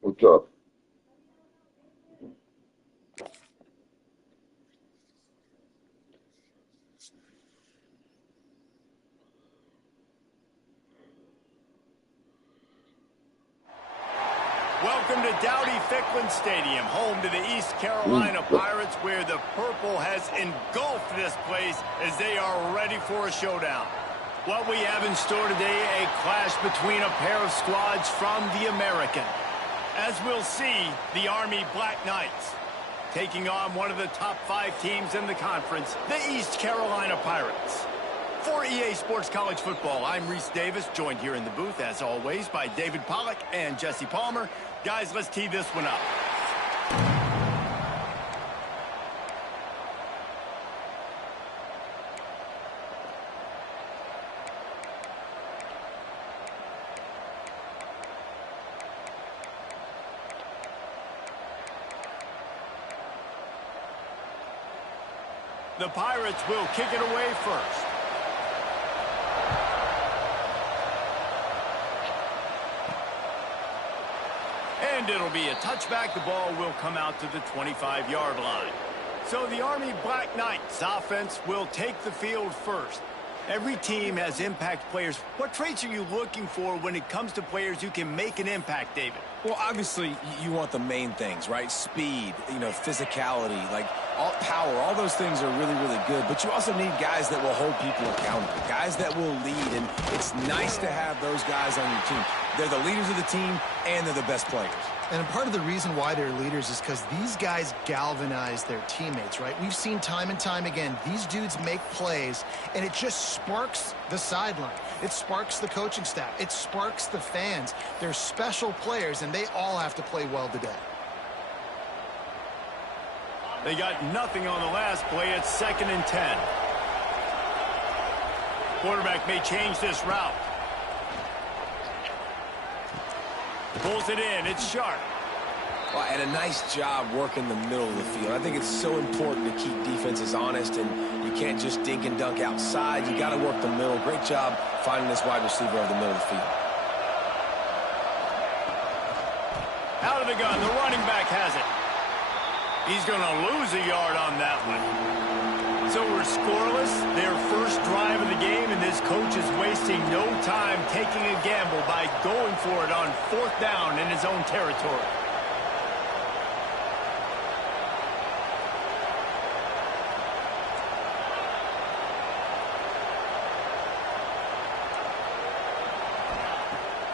What's up? Welcome to Dowdy-Ficklen Stadium, home to the East Carolina Pirates, where the purple has engulfed this place as they are ready for a showdown. What we have in store today, a clash between a pair of squads from the American. As we'll see, the Army Black Knights taking on one of the top 5 teams in the conference, the East Carolina Pirates. For EA Sports College Football, I'm Reese Davis, joined here in the booth, as always, by David Pollack and Jesse Palmer. Guys, let's tee this one up. The Pirates will kick it away first. And it'll be a touchback. The ball will come out to the 25-yard line. So the Army Black Knights offense will take the field first. Every team has impact players. What traits are you looking for when it comes to players who can make an impact, David? Well, obviously, you want the main things, right? Speed, physicality, like power. All those things are really, really good. But you also need guys that will hold people accountable, guys that will lead. And it's nice to have those guys on your team. They're the leaders of the team, and they're the best players. And part of the reason why they're leaders is because these guys galvanize their teammates, right? We've seen time and time again, these dudes make plays, and it just sparks the sideline. It sparks the coaching staff. It sparks the fans. They're special players, and they all have to play well today. They got nothing on the last play. It's 2nd and 10. Quarterback may change this route. Pulls it in. It's sharp. Well, and a nice job working the middle of the field. I think it's so important to keep defenses honest, and you can't just dink and dunk outside. You got to work the middle. Great job finding this wide receiver over the middle of the field. Out of the gun. The running back has it. He's going to lose a yard on that one. So we're scoreless, their first drive of the game, and this coach is wasting no time taking a gamble by going for it on 4th down in his own territory.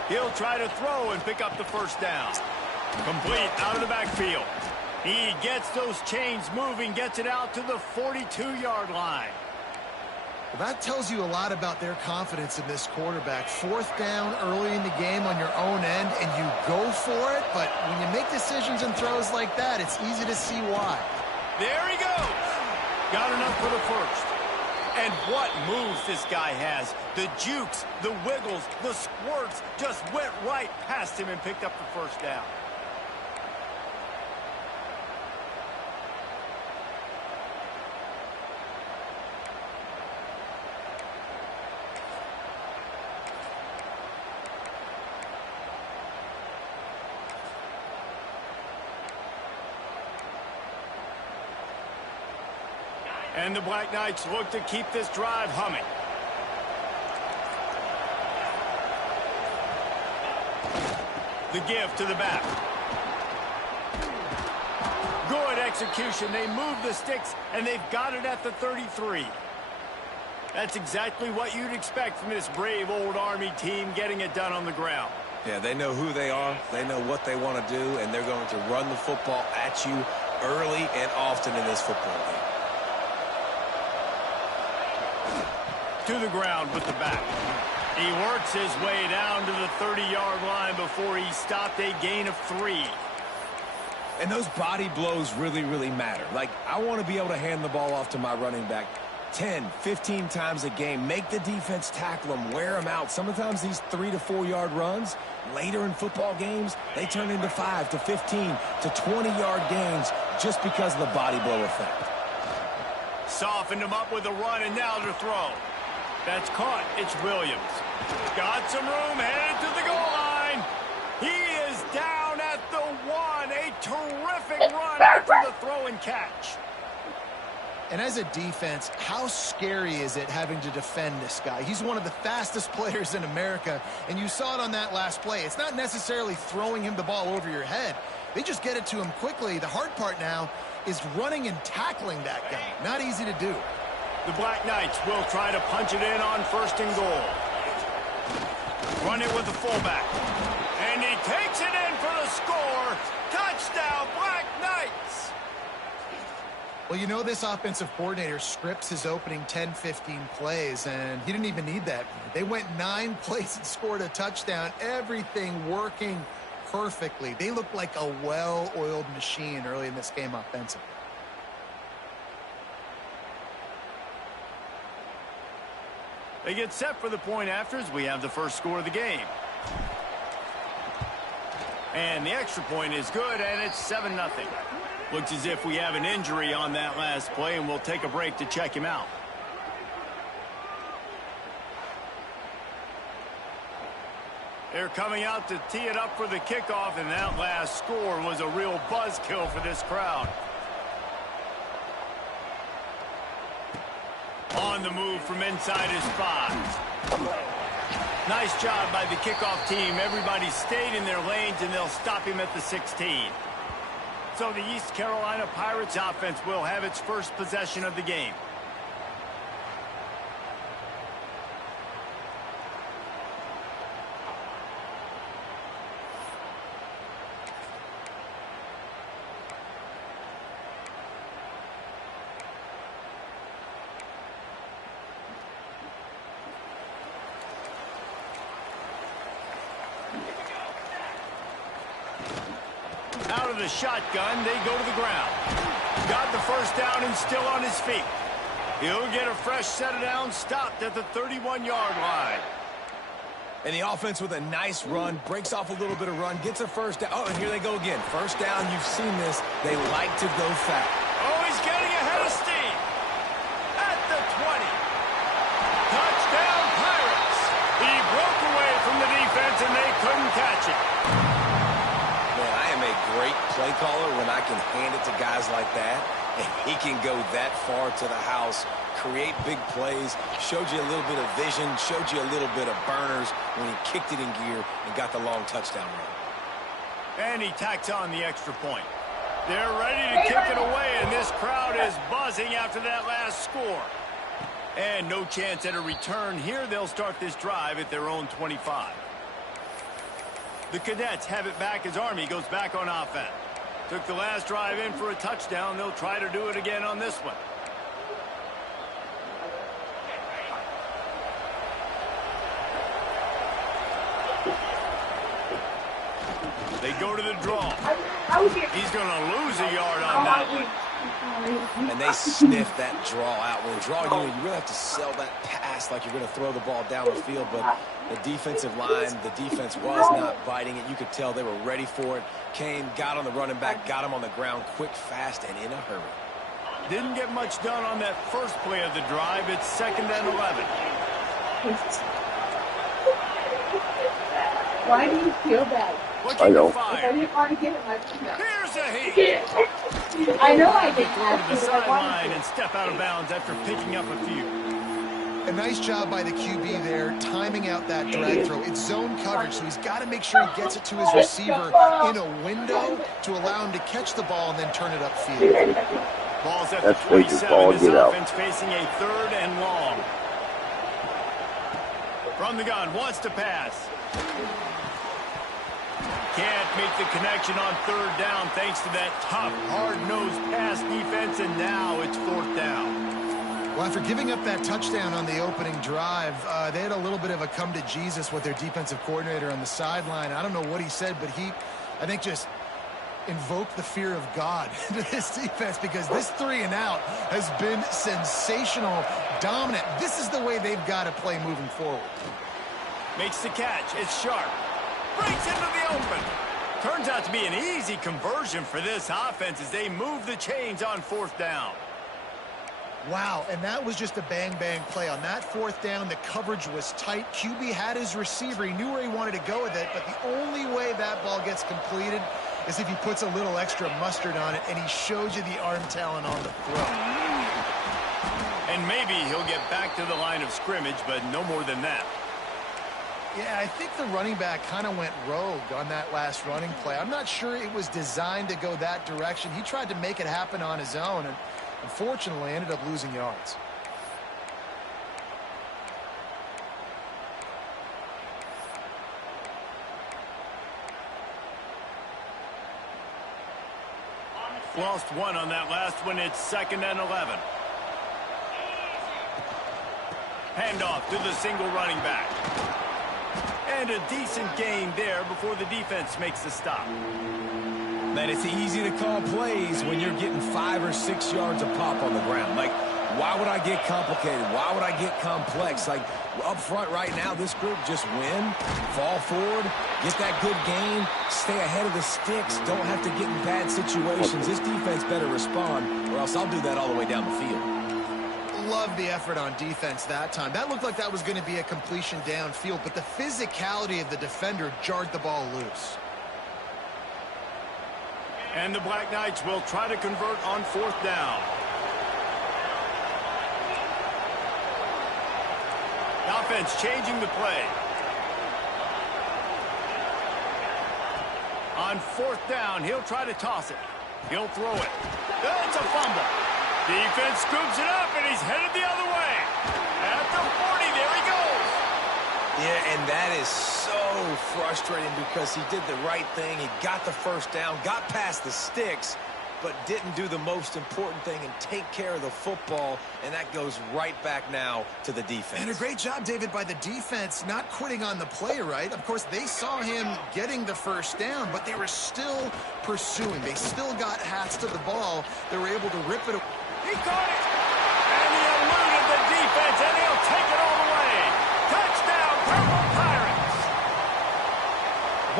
He'll try to throw and pick up the 1st down. Complete out of the backfield. He gets those chains moving, gets it out to the 42-yard line. Well, that tells you a lot about their confidence in this quarterback. 4th down early in the game on your own end, and you go for it, but when you make decisions and throws like that, it's easy to see why. There he goes. Got enough for the 1st. And what moves this guy has. The jukes, the wiggles, the squirts just went right past him and picked up the 1st down. And the Black Knights look to keep this drive humming. The give to the back. Good execution. They move the sticks, and they've got it at the 33. That's exactly what you'd expect from this brave old Army team, getting it done on the ground. Yeah, they know who they are. They know what they want to do, and they're going to run the football at you early and often in this football game. To the ground with the back. He works his way down to the 30-yard line before he stopped, a gain of 3. And those body blows really, really matter. Like, I want to be able to hand the ball off to my running back 10, 15 times a game. Make the defense tackle them, wear them out. Sometimes these 3 to 4 yard runs, later in football games, they turn into 5 to 15 to 20-yard gains just because of the body blow effect. Softened him up with a run, and now to throw. That's caught. It's Williams. Got some room, headed to the goal line. He terrific run after the throw and catch. And as a defense, how scary is it having to defend this guy? He's one of the fastest players in America, and you saw it on that last play. It's not necessarily throwing him the ball over your head. They just get it to him quickly. The hard part now is running and tackling that guy. Not easy to do. The Black Knights will try to punch it in on 1st and goal. Run it with the fullback. And he takes it in for the score. Touchdown, Black Knights! Well, you know this offensive coordinator scripts his opening 10-15 plays, and he didn't even need that. They went 9 plays and scored a touchdown. Everything working perfectly. They looked like a well-oiled machine early in this game offensively. They get set for the point after as we have the first score of the game. And the extra point is good, and it's 7-0. Looks as if we have an injury on that last play, and we'll take a break to check him out. They're coming out to tee it up for the kickoff, and that last score was a real buzzkill for this crowd. On the move from inside his 5. Nice job by the kickoff team. Everybody stayed in their lanes, and they'll stop him at the 16. So the East Carolina Pirates offense will have its first possession of the game. Out of the shotgun, they go to the ground. Got the first down and still on his feet. He'll get a fresh set of downs, stopped at the 31-yard line. And the offense with a nice run, breaks off a little bit of run, gets a first down. Oh, and here they go again. First down, you've seen this. They like to go fast. Oh, he's getting ahead of steam. At the 20. Touchdown, Pirates. He broke away from the defense, and they couldn't catch it. Man, I am a great play caller when I can hand it to guys like that, and he can go that far to the house, create big plays, showed you a little bit of vision, showed you a little bit of burners when he kicked it in gear and got the long touchdown run. And he tacks on the extra point. They're ready to kick it away, and this crowd is buzzing after that last score. And no chance at a return here. They'll start this drive at their own 25. The Cadets have it back as Army goes back on offense. Took the last drive in for a touchdown. They'll try to do it again on this one. They go to the draw. He's going to lose a yard on that one. And they sniff that draw out. When they draw you really have to sell that pass like you're going to throw the ball down the field. But the defensive line, the defense was not biting it. You could tell they were ready for it. Came, got on the running back, got him on the ground quick, fast, and in a hurry. Didn't get much done on that first play of the drive. It's 2nd and 11. Why do you feel bad? I know. I didn't want to give it my Here's a heat. I know I didn't Throw to the sideline and step out of bounds after picking up a few. A nice job by the QB there, timing out that drag throw. It's zone coverage, so he's got to make sure he gets it to his receiver in a window to allow him to catch the ball and then turn it upfield. Ball's at the 27. This offense facing a 3rd and long. From the gun, wants to pass. Can't make the connection on 3rd down thanks to that tough, hard-nosed pass defense, and now it's 4th down. Well, after giving up that touchdown on the opening drive, they had a little bit of a come to Jesus with their defensive coordinator on the sideline. I don't know what he said, but he, I think, just invoked the fear of God into this defense because this 3 and out has been sensational, dominant. This is the way they've got to play moving forward. Makes the catch. It's sharp. Breaks into the open. Turns out to be an easy conversion for this offense as they move the chains on 4th down. Wow, and that was just a bang-bang play. On that 4th down, the coverage was tight. QB had his receiver. He knew where he wanted to go with it, but the only way that ball gets completed as if he puts a little extra mustard on it and he shows you the arm talent on the throw. And maybe he'll get back to the line of scrimmage, but no more than that. Yeah, I think the running back kind of went rogue on that last running play. I'm not sure it was designed to go that direction. He tried to make it happen on his own and unfortunately ended up losing yards. Lost one on that last one. It's 2nd and 11. Handoff to the single running back. And a decent gain there before the defense makes the stop. Man, it's easy to call plays when you're getting 5 or 6 yards a pop on the ground. Like, why would I get complicated? Why would I get complex? Like, up front right now, this group just win, fall forward, get that good gain, stay ahead of the sticks, don't have to get in bad situations. This defense better respond, or else I'll do that all the way down the field. Love the effort on defense that time. That looked like that was going to be a completion downfield, but the physicality of the defender jarred the ball loose. And the Black Knights will try to convert on 4th down. Offense changing the play. On 4th down, he'll try to toss it. He'll throw it. It's a fumble. Defense scoops it up, and he's headed the other way. At the 40, there he goes. Yeah, and that is so frustrating because he did the right thing. He got the first down, got past the sticks, but didn't do the most important thing and take care of the football, and that goes right back now to the defense. And a great job, David, by the defense not quitting on the play, right? Of course, they saw him getting the first down, but they were still pursuing. They still got hats to the ball. They were able to rip it away. He caught it, and he eluded the defense, and he'll take it all the way. Touchdown, Purple Pirates!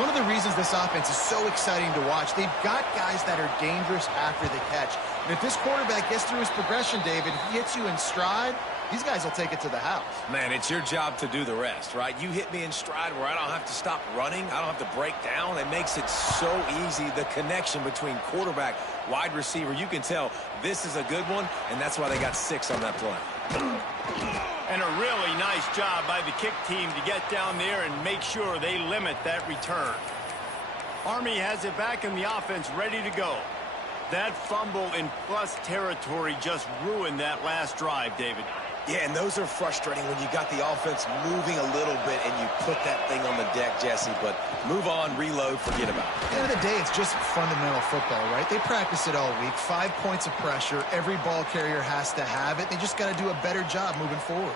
One of the reasons this offense is so exciting to watch, they've got guys that are dangerous after the catch. And if this quarterback gets through his progression, David, he hits you in stride, these guys will take it to the house. Man, it's your job to do the rest, right? You hit me in stride where I don't have to stop running. I don't have to break down. It makes it so easy, the connection between quarterback, wide receiver. You can tell this is a good one, and that's why they got 6 on that play. And a really nice job by the kick team to get down there and make sure they limit that return. Army has it back in the offense ready to go. That fumble in plus territory just ruined that last drive, David. Yeah, and those are frustrating when you got the offense moving a little bit and you put that thing on the deck, Jesse. But move on, reload, forget about it. At the end of the day, it's just fundamental football, right? They practice it all week. 5 points of pressure. Every ball carrier has to have it. They just got to do a better job moving forward.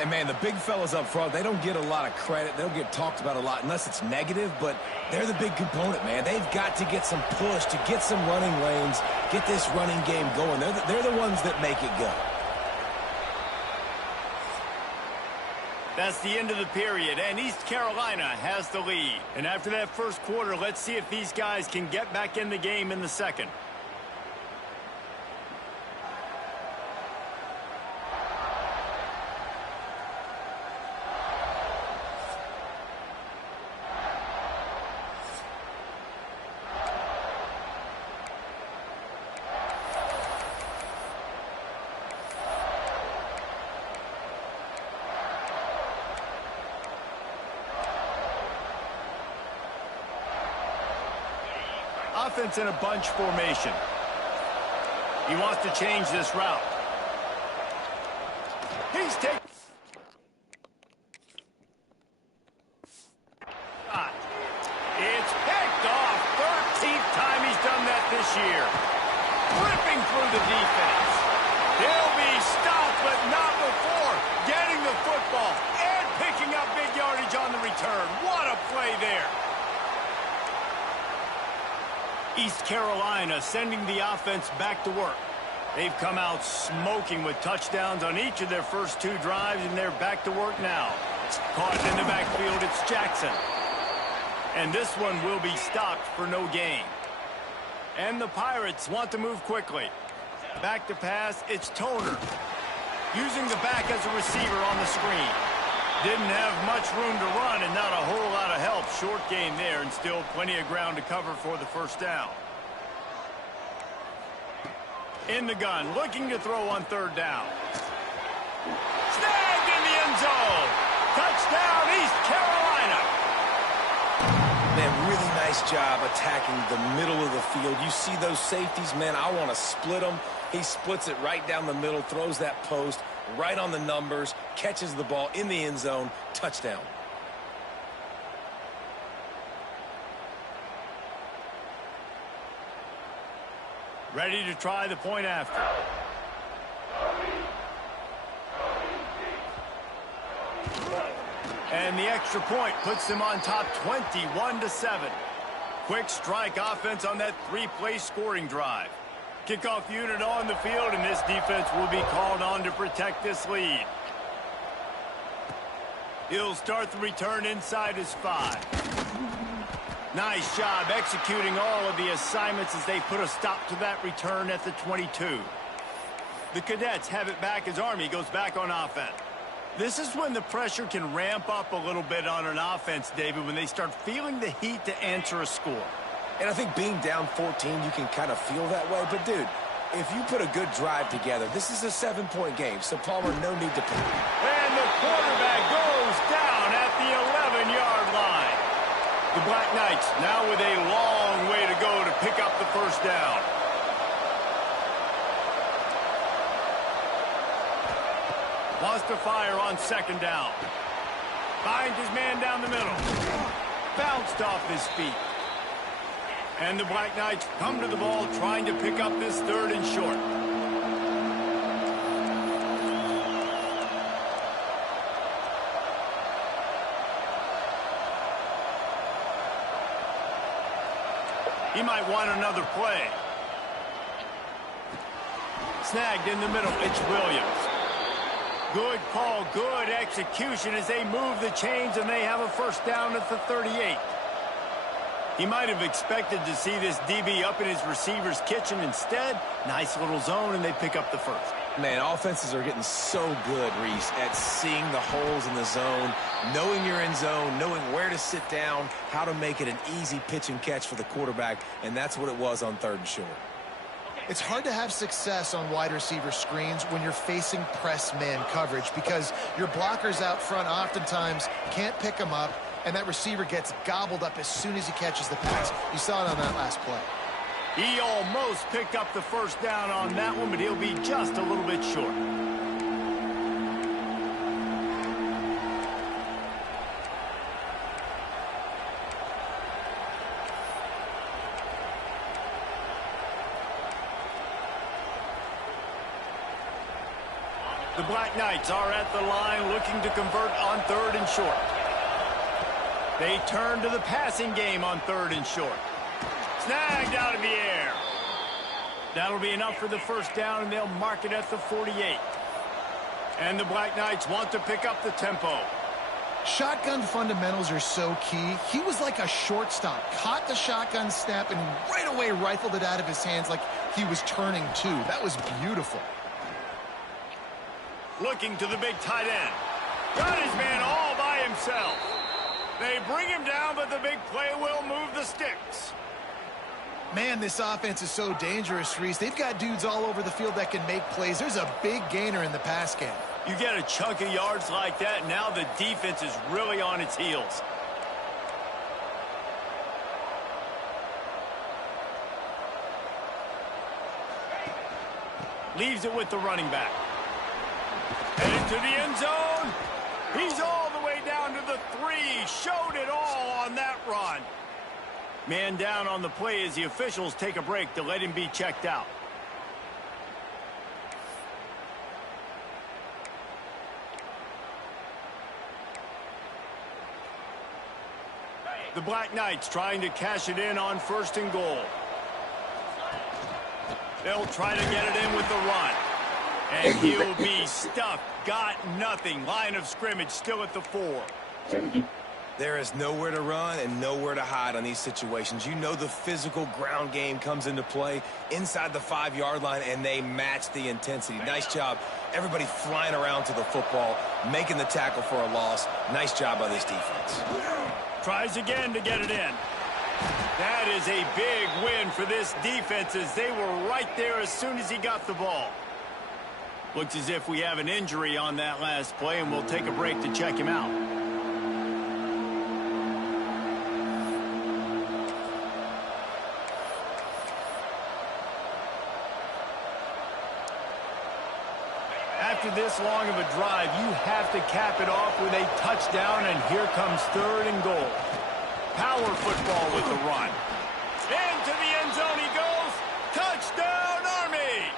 And, man, the big fellas up front, they don't get a lot of credit. They don't get talked about a lot unless it's negative, but they're the big component, man. They've got to get some push, to get some running lanes, get this running game going. They're the ones that make it go. That's the end of the period, and East Carolina has the lead. And after that first quarter, let's see if these guys can get back in the game in the second. Offense in a bunch formation. He wants to change this route. He's taking... It's picked off. 13th time he's done that this year. Ripping through the defense. He'll be stopped, but not before getting the football and picking up big yardage on the return. What a play there. East Carolina sending the offense back to work. They've come out smoking with touchdowns on each of their first 2 drives, and they're back to work now. Caught in the backfield, it's Jackson. And this one will be stopped for no gain. And the Pirates want to move quickly. Back to pass, it's Toner. Using the back as a receiver on the screen. Didn't have much room to run and not a whole lot of help. Short game there and still plenty of ground to cover for the first down. In the gun, looking to throw on third down. Snagged in the end zone. Touchdown, East Carolina. Man, really nice job attacking the middle of the field. You see those safeties, man, I want to split them. He splits it right down the middle, throws that post right on the numbers, catches the ball in the end zone, touchdown. Ready to try the point after. And the extra point puts them on top 21-7. Quick strike offense on that three-play scoring drive. Kickoff unit on the field, and this defense will be called on to protect this lead. He'll start the return inside his 5. Nice job executing all of the assignments as they put a stop to that return at the 22. The Cadets have it back as Army goes back on offense. This is when the pressure can ramp up a little bit on an offense, David, when they start feeling the heat to answer a score. And I think being down 14, you can kind of feel that way. But, dude, if you put a good drive together, this is a 7-point game. So, Palmer, no need to panic. And the quarterback goes down at the 11-yard line. The Black Knights now with a long way to go to pick up the first down. Wants to fire on second down. Finds his man down the middle. Bounced off his feet. And the Black Knights come to the ball trying to pick up this third and short. He might want another play. Snagged in the middle. It's Williams. Good call, good execution as they move the chains and they have a first down at the 38. He might have expected to see this DB up in his receiver's kitchen. Instead, nice little zone, and they pick up the first. Man, offenses are getting so good, Reese, at seeing the holes in the zone, knowing you're in zone, knowing where to sit down, how to make it an easy pitch and catch for the quarterback, and that's what it was on third and short. It's hard to have success on wide receiver screens when you're facing press man coverage because your blockers out front oftentimes can't pick them up, and that receiver gets gobbled up as soon as he catches the pass. You saw it on that last play. He almost picked up the first down on that one, but he'll be just a little bit short. The Black Knights are at the line looking to convert on third and short. They turn to the passing game on third and short. Snagged out of the air. That'll be enough for the first down, and they'll mark it at the 48. And the Black Knights want to pick up the tempo. Shotgun fundamentals are so key. He was like a shortstop. Caught the shotgun snap and right away rifled it out of his hands like he was turning two. That was beautiful. Looking to the big tight end. Got his man all by himself. They bring him down, but the big play will move the sticks. Man, this offense is so dangerous, Reese. They've got dudes all over the field that can make plays. There's a big gainer in the pass game. You get a chunk of yards like that, now the defense is really on its heels. Leaves it with the running back. Headed to the end zone. He's all the way down to the 3. Showed it all on that run. Man down on the play as the officials take a break to let him be checked out. The Black Knights trying to cash it in on first and goal. They'll try to get it in with the run. And he'll be stuffed. Got nothing. Line of scrimmage still at the 4. There is nowhere to run and nowhere to hide on these situations. You know the physical ground game comes into play inside the 5-yard line, and they match the intensity. Nice job. Everybody flying around to the football, making the tackle for a loss. Nice job by this defense. Tries again to get it in. That is a big win for this defense as they were right there as soon as he got the ball. Looks as if we have an injury on that last play, and we'll take a break to check him out. After this long of a drive, you have to cap it off with a touchdown, and here comes 3rd and goal. Power football with the run. Into the end zone he goes. Touchdown, Army!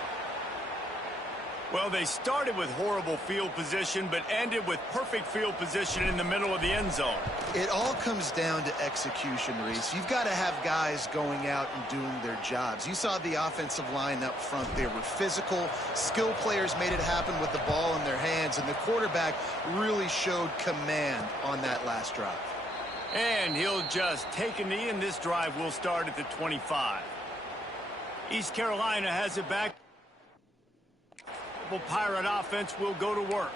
Well, they started with horrible field position, but ended with perfect field position in the middle of the end zone. It all comes down to execution, Reese. You've got to have guys going out and doing their jobs. You saw the offensive line up front. They were physical. Skill players made it happen with the ball in their hands, and the quarterback really showed command on that last drive. And he'll just take a knee, and this drive will start at the 25. East Carolina has it back. Pirate offense will go to work.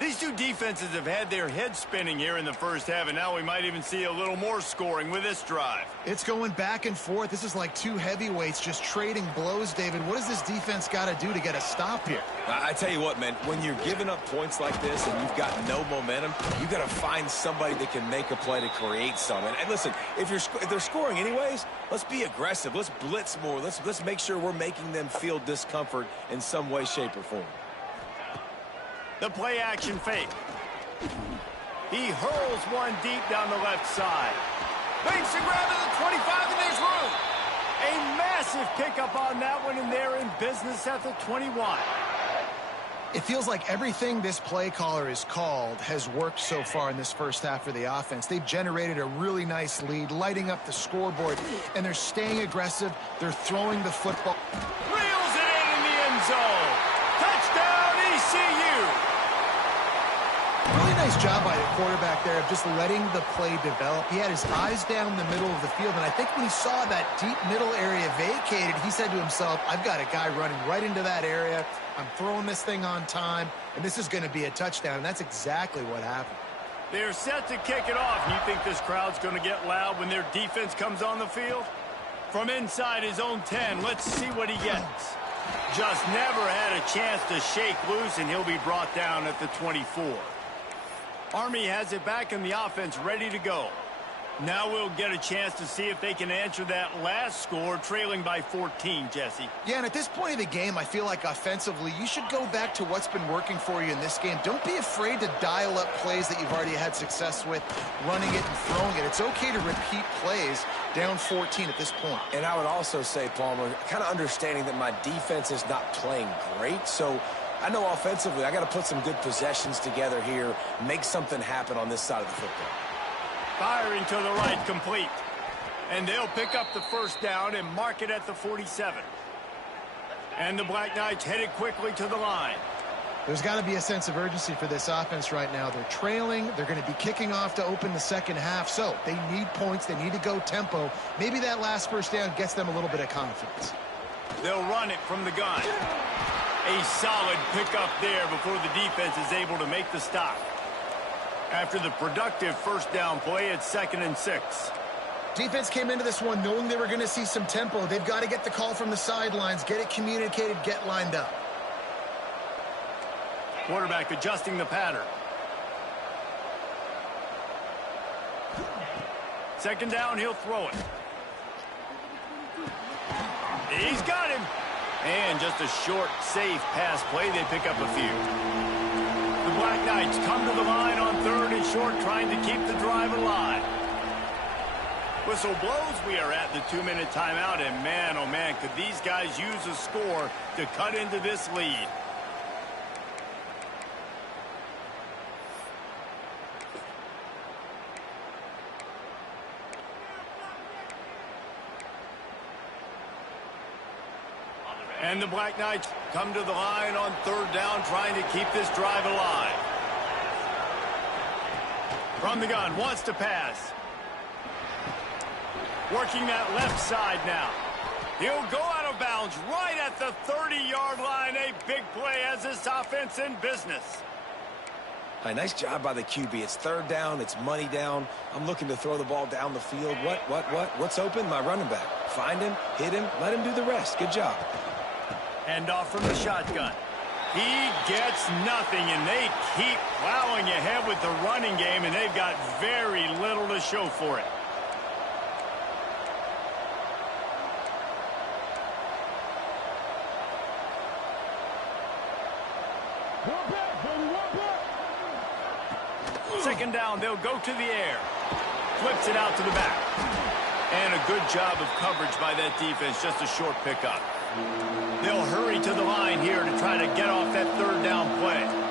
These two defenses have had their heads spinning here in the first half, and now we might even see a little more scoring with this drive. It's going back and forth. This is like two heavyweights just trading blows, David. What does this defense got to do to get a stop here? I tell you what, man, when you're giving up points like this and you've got no momentum, you got to find somebody that can make a play to create something. And listen, if they're scoring anyways, let's be aggressive. Let's blitz more. Let's make sure we're making them feel discomfort in some way, shape, or form. The play action fake. He hurls one deep down the left side. Makes the grab at the 25, and there's room. A massive pickup on that one, and they're in business at the 21. It feels like everything this play caller has called has worked so far in this first half for the offense. They've generated a really nice lead, lighting up the scoreboard, and they're staying aggressive. They're throwing the football. Reels it in the end zone. Touchdown, ECU. Really nice job by the quarterback there of just letting the play develop. He had his eyes down the middle of the field, and I think when he saw that deep middle area vacated, he said to himself, I've got a guy running right into that area. I'm throwing this thing on time, and this is going to be a touchdown, and that's exactly what happened. They're set to kick it off. You think this crowd's going to get loud when their defense comes on the field? From inside his own 10, let's see what he gets. Just never had a chance to shake loose, and he'll be brought down at the 24. Army has it back in the offense ready to go. Now we'll get a chance to see if they can answer that last score, trailing by 14, Jesse. Yeah, and at this point of the game, I feel like offensively, you should go back to what's been working for you in this game. Don't be afraid to dial up plays that you've already had success with, running it and throwing it. It's okay to repeat plays down 14 at this point. And I would also say, Palmer, kind of understanding that my defense is not playing great, so I know offensively I got to put some good possessions together here, make something happen on this side of the football. Firing to the right, complete. And they'll pick up the first down and mark it at the 47. And the Black Knights headed quickly to the line. There's got to be a sense of urgency for this offense right now. They're trailing. They're going to be kicking off to open the second half. So they need points. They need to go tempo. Maybe that last first down gets them a little bit of confidence. They'll run it from the gun. A solid pickup there before the defense is able to make the stop. After the productive first down play, it's 2nd and 6. Defense came into this one knowing they were going to see some tempo. They've got to get the call from the sidelines, get it communicated, get lined up. Quarterback adjusting the pattern. 2nd down, he'll throw it. He's got him. And just a short, safe pass play. They pick up a few. The Black Knights come to the line on 3rd and short, trying to keep the drive alive. Whistle blows. We are at the 2-minute timeout, and man, oh man, could these guys use a score to cut into this lead. And the Black Knights come to the line on 3rd down, trying to keep this drive alive. From the gun, wants to pass. Working that left side now. He'll go out of bounds right at the 30-yard line. A big play as this offense in business. Hey, nice job by the QB. It's third down. It's money down. I'm looking to throw the ball down the field. What's open? My running back. Find him, hit him, let him do the rest. Good job. Hand off from the shotgun. He gets nothing, and they keep plowing ahead with the running game, and they've got very little to show for it. Second down, they'll go to the air. Flips it out to the back. And a good job of coverage by that defense, just a short pickup. They'll hurry to the line here to try to get off that third down play.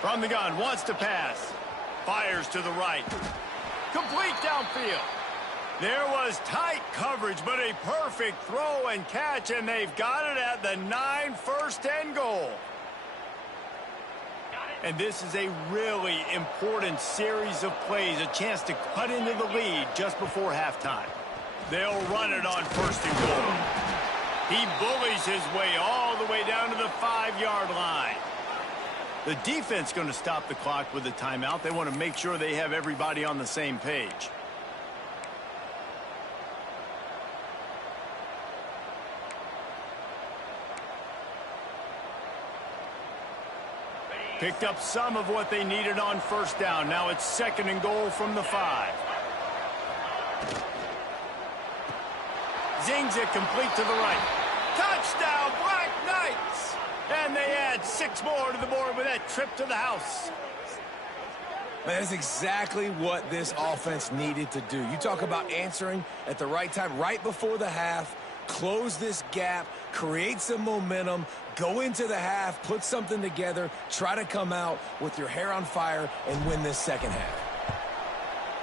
From the gun, wants to pass. Fires to the right. Complete downfield. There was tight coverage, but a perfect throw and catch, and they've got it at the 9, first and goal. And this is a really important series of plays, a chance to cut into the lead just before halftime. They'll run it on first and goal. He bullies his way all the way down to the 5-yard line. The defense going to stop the clock with a timeout. They want to make sure they have everybody on the same page. Picked up some of what they needed on first down. Now it's second and goal from the 5. Zings it complete to the right. Touchdown, Black Knights! And they add 6 more to the board with that trip to the house. That's exactly what this offense needed to do. You talk about answering at the right time, right before the half, close this gap, create some momentum, go into the half, put something together, try to come out with your hair on fire and win this second half.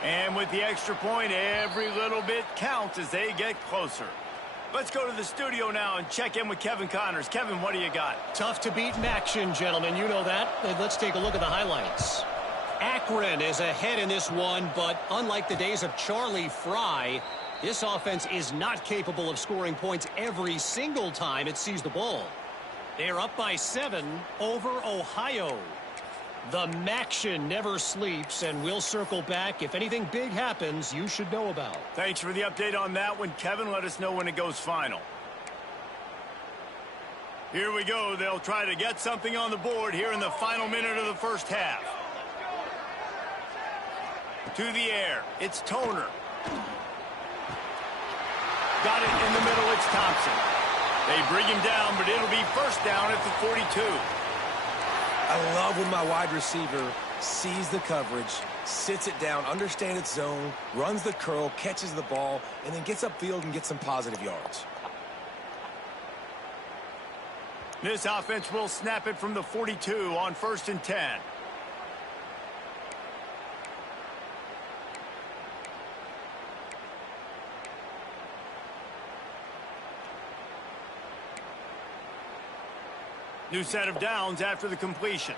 And with the extra point, every little bit counts as they get closer. Let's go to the studio now and check in with Kevin Connors. Kevin, what do you got? Tough to beat in action, gentlemen. You know that. Let's take a look at the highlights. Akron is ahead in this one, but unlike the days of Charlie Fry, this offense is not capable of scoring points every single time it sees the ball. They're up by 7 over Ohio. The Maction never sleeps, and we'll circle back. If anything big happens, you should know about. Thanks for the update on that one, Kevin. Let us know when it goes final. Here we go. They'll try to get something on the board here in the final minute of the first half. To the air. It's Toner. Got it in the middle. It's Thompson. They bring him down, but it'll be first down at the 42. I love when my wide receiver sees the coverage, sits it down, understands its zone, runs the curl, catches the ball, and then gets upfield and gets some positive yards. This offense will snap it from the 42 on 1st and 10. New set of downs after the completion.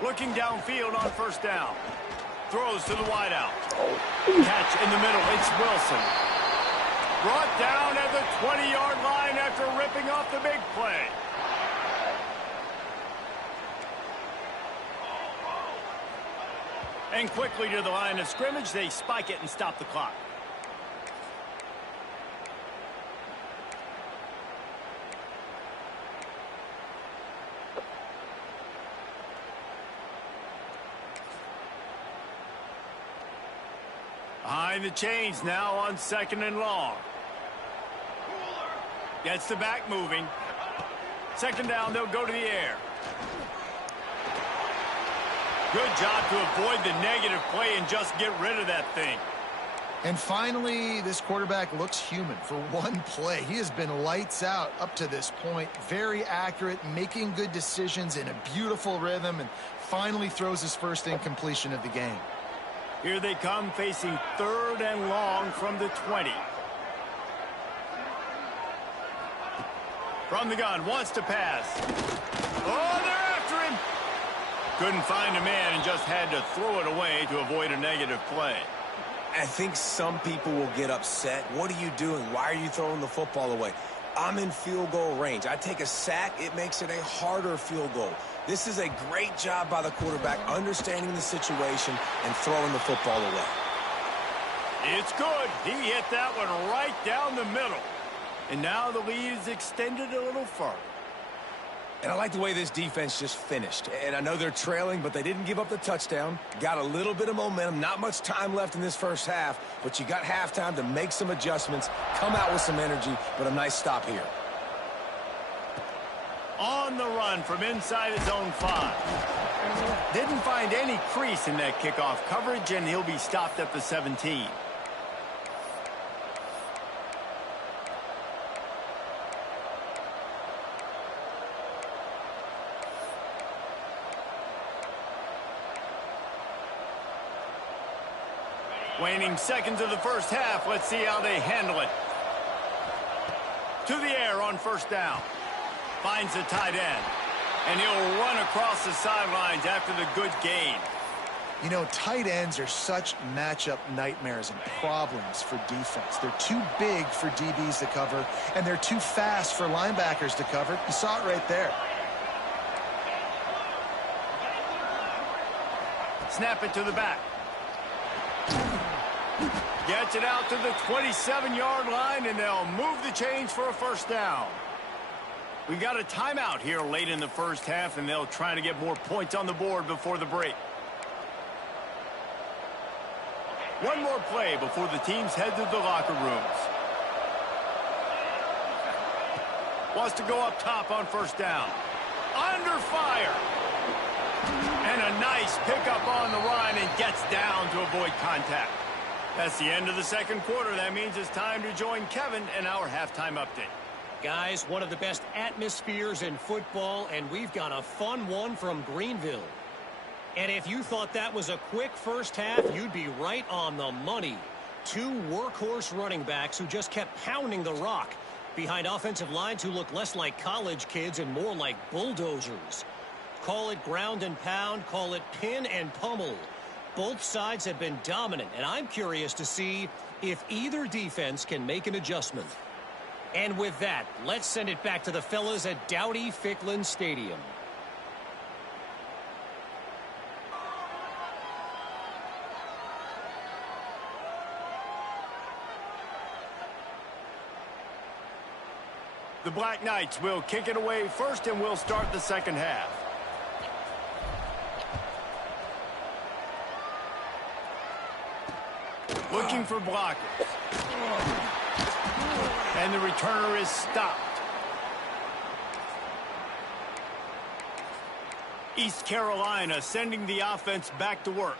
Looking downfield on first down. Throws to the wideout. Catch in the middle. It's Wilson. Brought down at the 20-yard line after ripping off the big play. And quickly to the line of scrimmage, they spike it and stop the clock. Behind the chains now on 2nd and long. Gets the back moving. 2nd down, they'll go to the air. Good job to avoid the negative play and just get rid of that thing. And finally, this quarterback looks human for one play. He has been lights out up to this point. Very accurate, making good decisions in a beautiful rhythm, and finally throws his first incompletion of the game. Here they come, facing 3rd and long from the 20. From the gun, wants to pass. Oh, they're after him. Couldn't find a man and just had to throw it away to avoid a negative play. I think some people will get upset. What are you doing? Why are you throwing the football away? I'm in field goal range. I take a sack, it makes it a harder field goal. This is a great job by the quarterback understanding the situation and throwing the football away. It's good. He hit that one right down the middle. And now the lead is extended a little further. And I like the way this defense just finished. And I know they're trailing, but they didn't give up the touchdown. Got a little bit of momentum. Not much time left in this first half, but you got halftime to make some adjustments, come out with some energy, but a nice stop here. On the run from inside his own 5. Didn't find any crease in that kickoff coverage, and he'll be stopped at the 17. Waning seconds of the first half. Let's see how they handle it. To the air on 1st down. Finds the tight end. And he'll run across the sidelines after the good gain. You know, tight ends are such matchup nightmares and problems for defense. They're too big for DBs to cover, and they're too fast for linebackers to cover. You saw it right there. Snap it to the back. Gets it out to the 27-yard line, and they'll move the chains for a 1st down. We got a timeout here late in the first half, and they'll try to get more points on the board before the break. One more play before the teams head to the locker rooms. Wants to go up top on 1st down. Under fire. And a nice pickup on the run and gets down to avoid contact. That's the end of the 2nd quarter. That means it's time to join Kevin in our halftime update. Guys, one of the best atmospheres in football, and we've got a fun one from Greenville. And if you thought that was a quick first half, you'd be right on the money. 2 workhorse running backs who just kept pounding the rock behind offensive lines who look less like college kids and more like bulldozers. Call it ground and pound, call it pin and pummel. Both sides have been dominant, and I'm curious to see if either defense can make an adjustment. And with that, let's send it back to the fellas at Dowdy-Ficklin Stadium. The Black Knights will kick it away first, and we'll start the 2nd half. Looking for blockers. And the returner is stopped. East Carolina sending the offense back to work.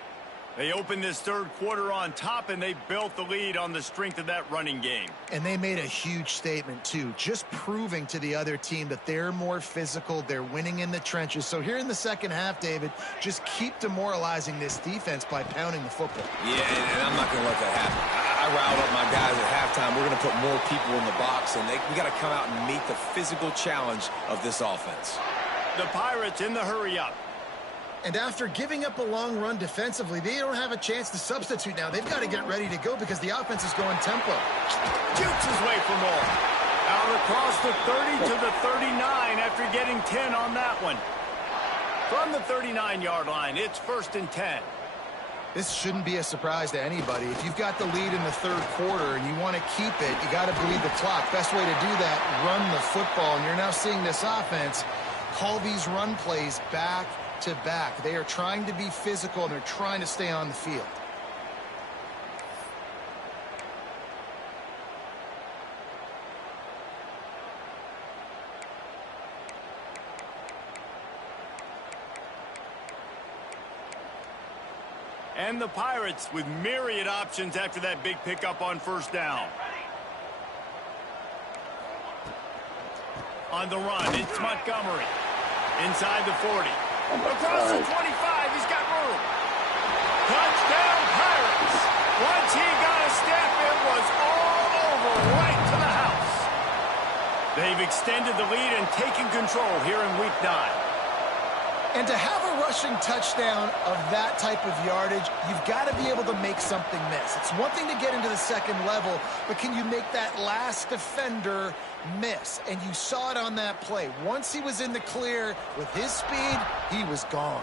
They opened this 3rd quarter on top, and they built the lead on the strength of that running game. And they made a huge statement, too, just proving to the other team that they're more physical, they're winning in the trenches. So here in the 2nd half, David, just keep demoralizing this defense by pounding the football. Yeah, and I'm not going to let that happen. I riled up my guys at halftime. We're going to put more people in the box, and we got to come out and meet the physical challenge of this offense. The Pirates in the hurry-up. And after giving up a long run defensively, they don't have a chance to substitute now. They've got to get ready to go because the offense is going tempo. Jukes his way for more. Out across the 30 to the 39 after getting 10 on that one. From the 39-yard line, it's 1st and 10. This shouldn't be a surprise to anybody. If you've got the lead in the 3rd quarter and you want to keep it, you got to bleed the clock. Best way to do that, run the football. And you're now seeing this offense call these run plays back to back. They are trying to be physical, and they're trying to stay on the field. And the Pirates with myriad options after that big pickup on first down. On the run, it's Montgomery. Inside the 40. Across the 25, he's got room. Touchdown Pirates. Once he got a step, it was all over right to the house. They've extended the lead and taken control here in Week 9. And to have a rushing touchdown of that type of yardage, you've got to be able to make something miss. It's one thing to get into the second level, but can you make that last defender miss? And you saw it on that play. Once he was in the clear with his speed, he was gone.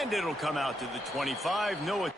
And it'll come out to the 25. No.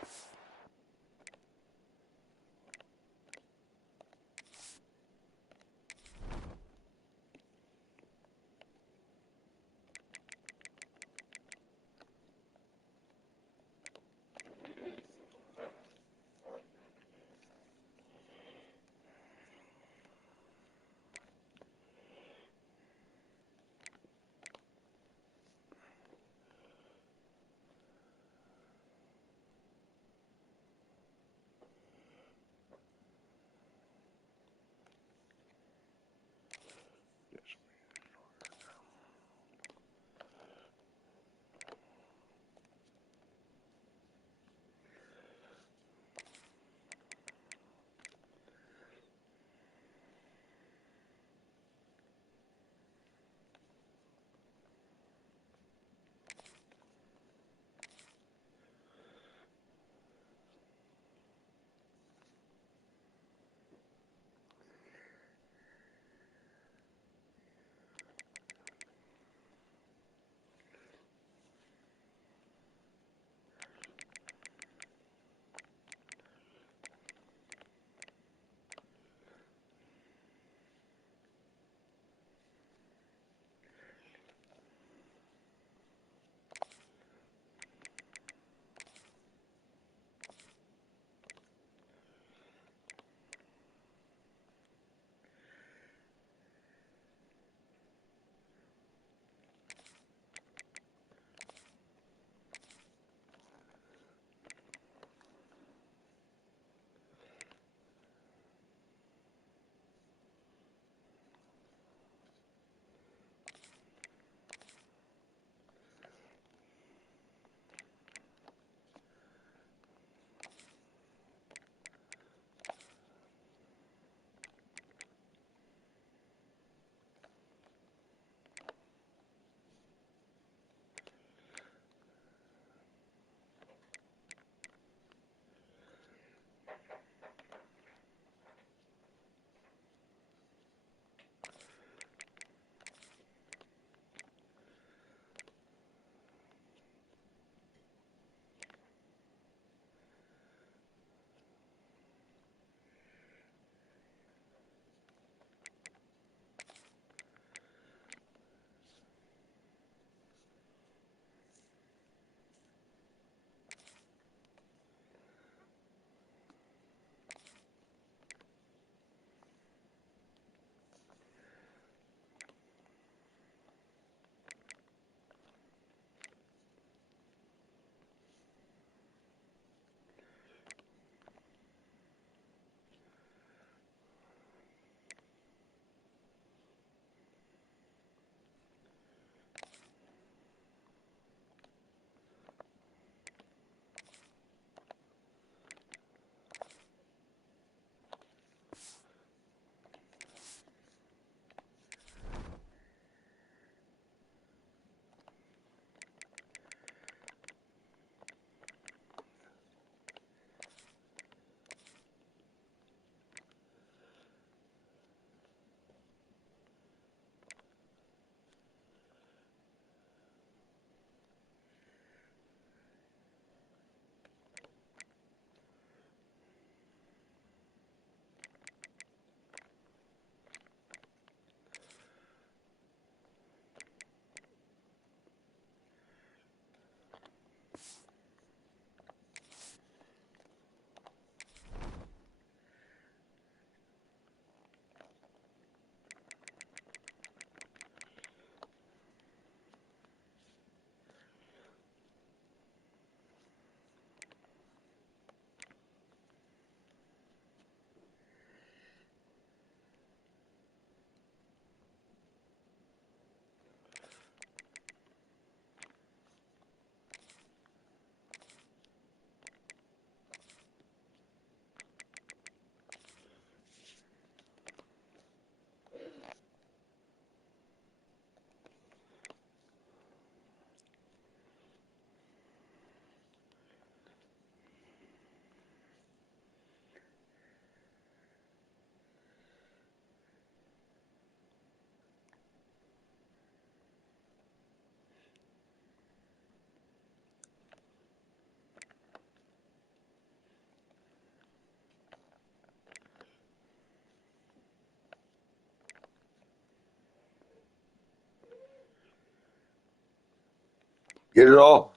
Get it all?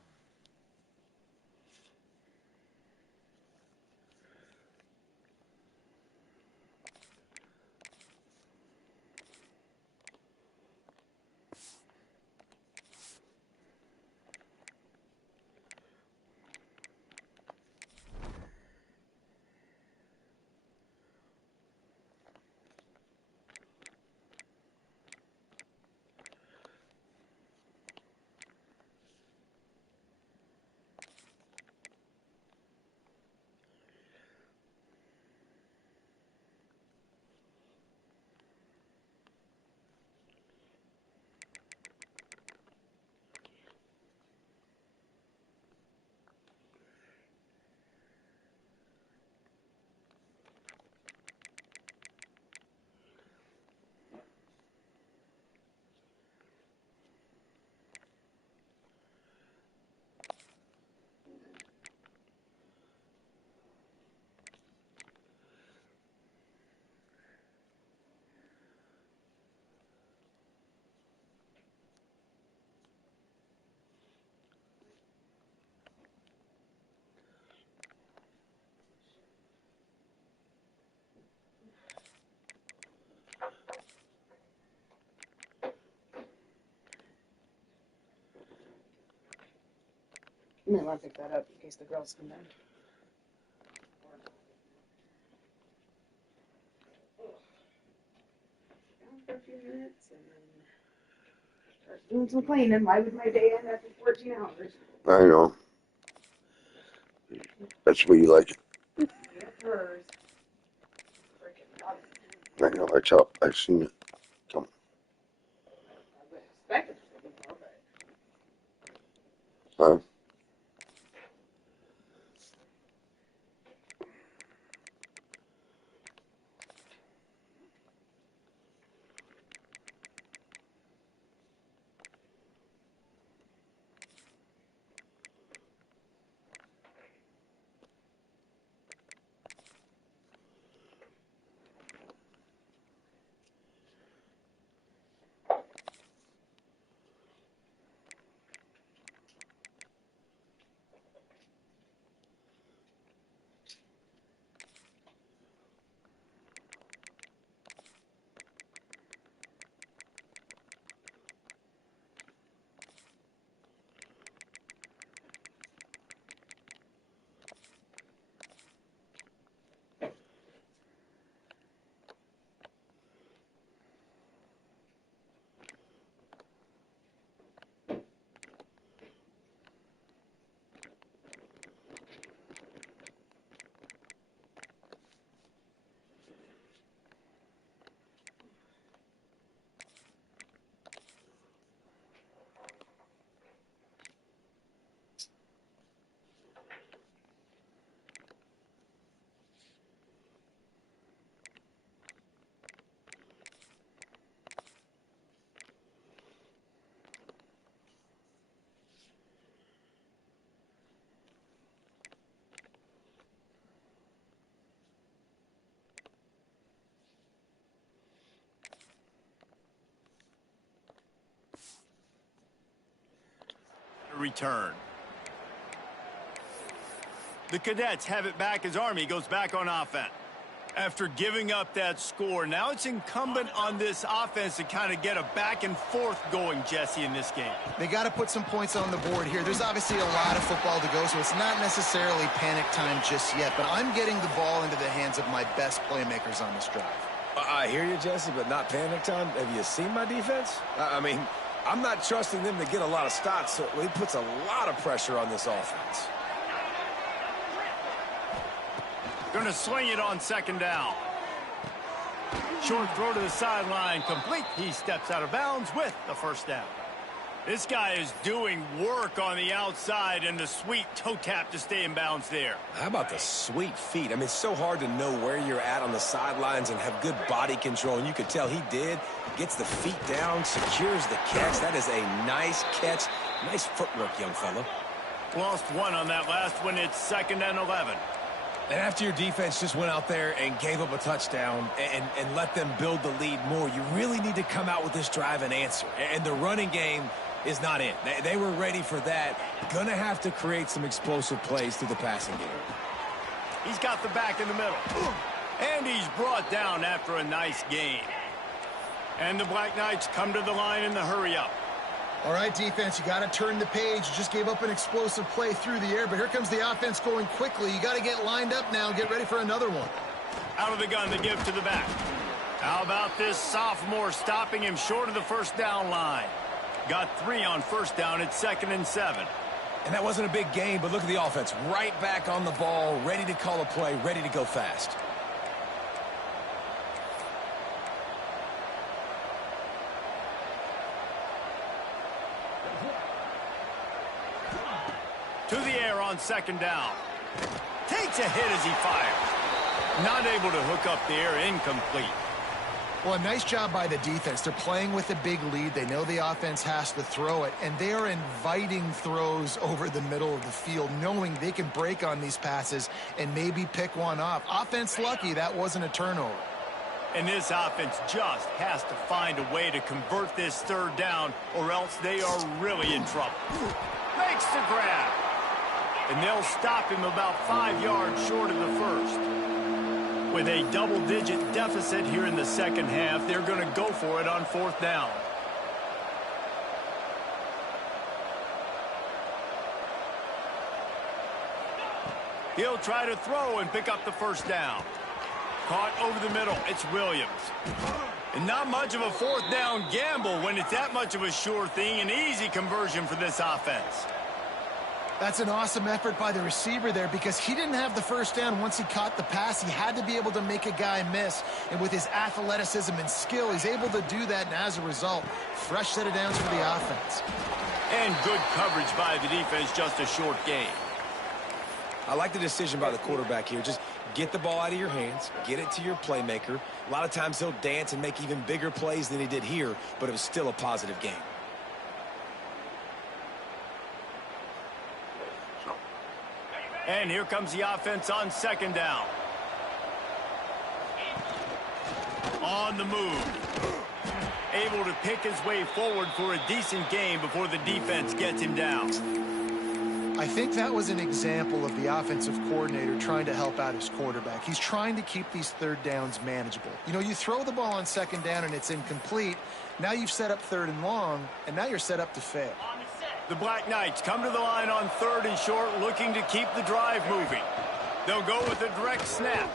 You might want to pick that up in case the girls come in. Down for a few minutes and then start doing some cleaning. Why would my day end after 14 hours? I know. That's the way you like it. Yeah, hers. Freaking love it. I know. I've seen it. Come. I would expect it to be more, but Huh? Return. The Cadets have it back as Army goes back on offense. After giving up that score, now it's incumbent on this offense to kind of get a back and forth going, Jesse, in this game. They got to put some points on the board here. There's obviously a lot of football to go, so it's not necessarily panic time just yet, but I'm getting the ball into the hands of my best playmakers on this drive. I hear you, Jesse, but not panic time. Have you seen my defense? I mean, I'm not trusting them to get a lot of stops, so it puts a lot of pressure on this offense. Going to swing it on second down. Short throw to the sideline, complete. He steps out of bounds with the first down. This guy is doing work on the outside and the sweet toe tap to stay in bounds there. How about the sweet feet? I mean, it's so hard to know where you're at on the sidelines and have good body control, and you could tell he did. Gets the feet down, secures the catch. That is a nice catch. Nice footwork, young fella. Lost one on that last one. It's 2nd and 11. And after your defense just went out there and gave up a touchdown and let them build the lead more, you really need to come out with this drive and answer. And the running game is not in. They were ready for that. Gonna have to create some explosive plays through the passing game. He's got the back in the middle. And he's brought down after a nice gain. And the Black Knights come to the line in the hurry-up. All right, defense, you got to turn the page. You just gave up an explosive play through the air, but here comes the offense going quickly. You got to get lined up now and get ready for another one. Out of the gun, the give to the back. How about this sophomore stopping him short of the first down line? Got 3 on first down at 2nd and 7. And that wasn't a big gain, but look at the offense. Right back on the ball, ready to call a play, ready to go fast. To the air on 2nd down. Takes a hit as he fires. Not able to hook up the air, incomplete. Well, a nice job by the defense. They're playing with a big lead. They know the offense has to throw it, and they are inviting throws over the middle of the field, knowing they can break on these passes and maybe pick one off. Offense lucky that wasn't a turnover. And this offense just has to find a way to convert this 3rd down, or else they are really in trouble. Makes the grab. And they'll stop him about 5 yards short of the first. With a double-digit deficit here in the second half, they're going to go for it on 4th down. He'll try to throw and pick up the first down. Caught over the middle. It's Williams. And not much of a 4th down gamble when it's that much of a sure thing. An easy conversion for this offense. That's an awesome effort by the receiver there because he didn't have the first down once he caught the pass. He had to be able to make a guy miss. And with his athleticism and skill, he's able to do that. And as a result, fresh set of downs for the offense. And good coverage by the defense, just a short gain. I like the decision by the quarterback here. Just get the ball out of your hands, get it to your playmaker. A lot of times he'll dance and make even bigger plays than he did here, but it was still a positive game. And here comes the offense on 2nd down. On the move. Able to pick his way forward for a decent game before the defense gets him down. I think that was an example of the offensive coordinator trying to help out his quarterback. He's trying to keep these 3rd downs manageable. You know, you throw the ball on 2nd down and it's incomplete. Now you've set up 3rd and long, and now you're set up to fail. The Black Knights come to the line on 3rd and short, looking to keep the drive moving. They'll go with a direct snap.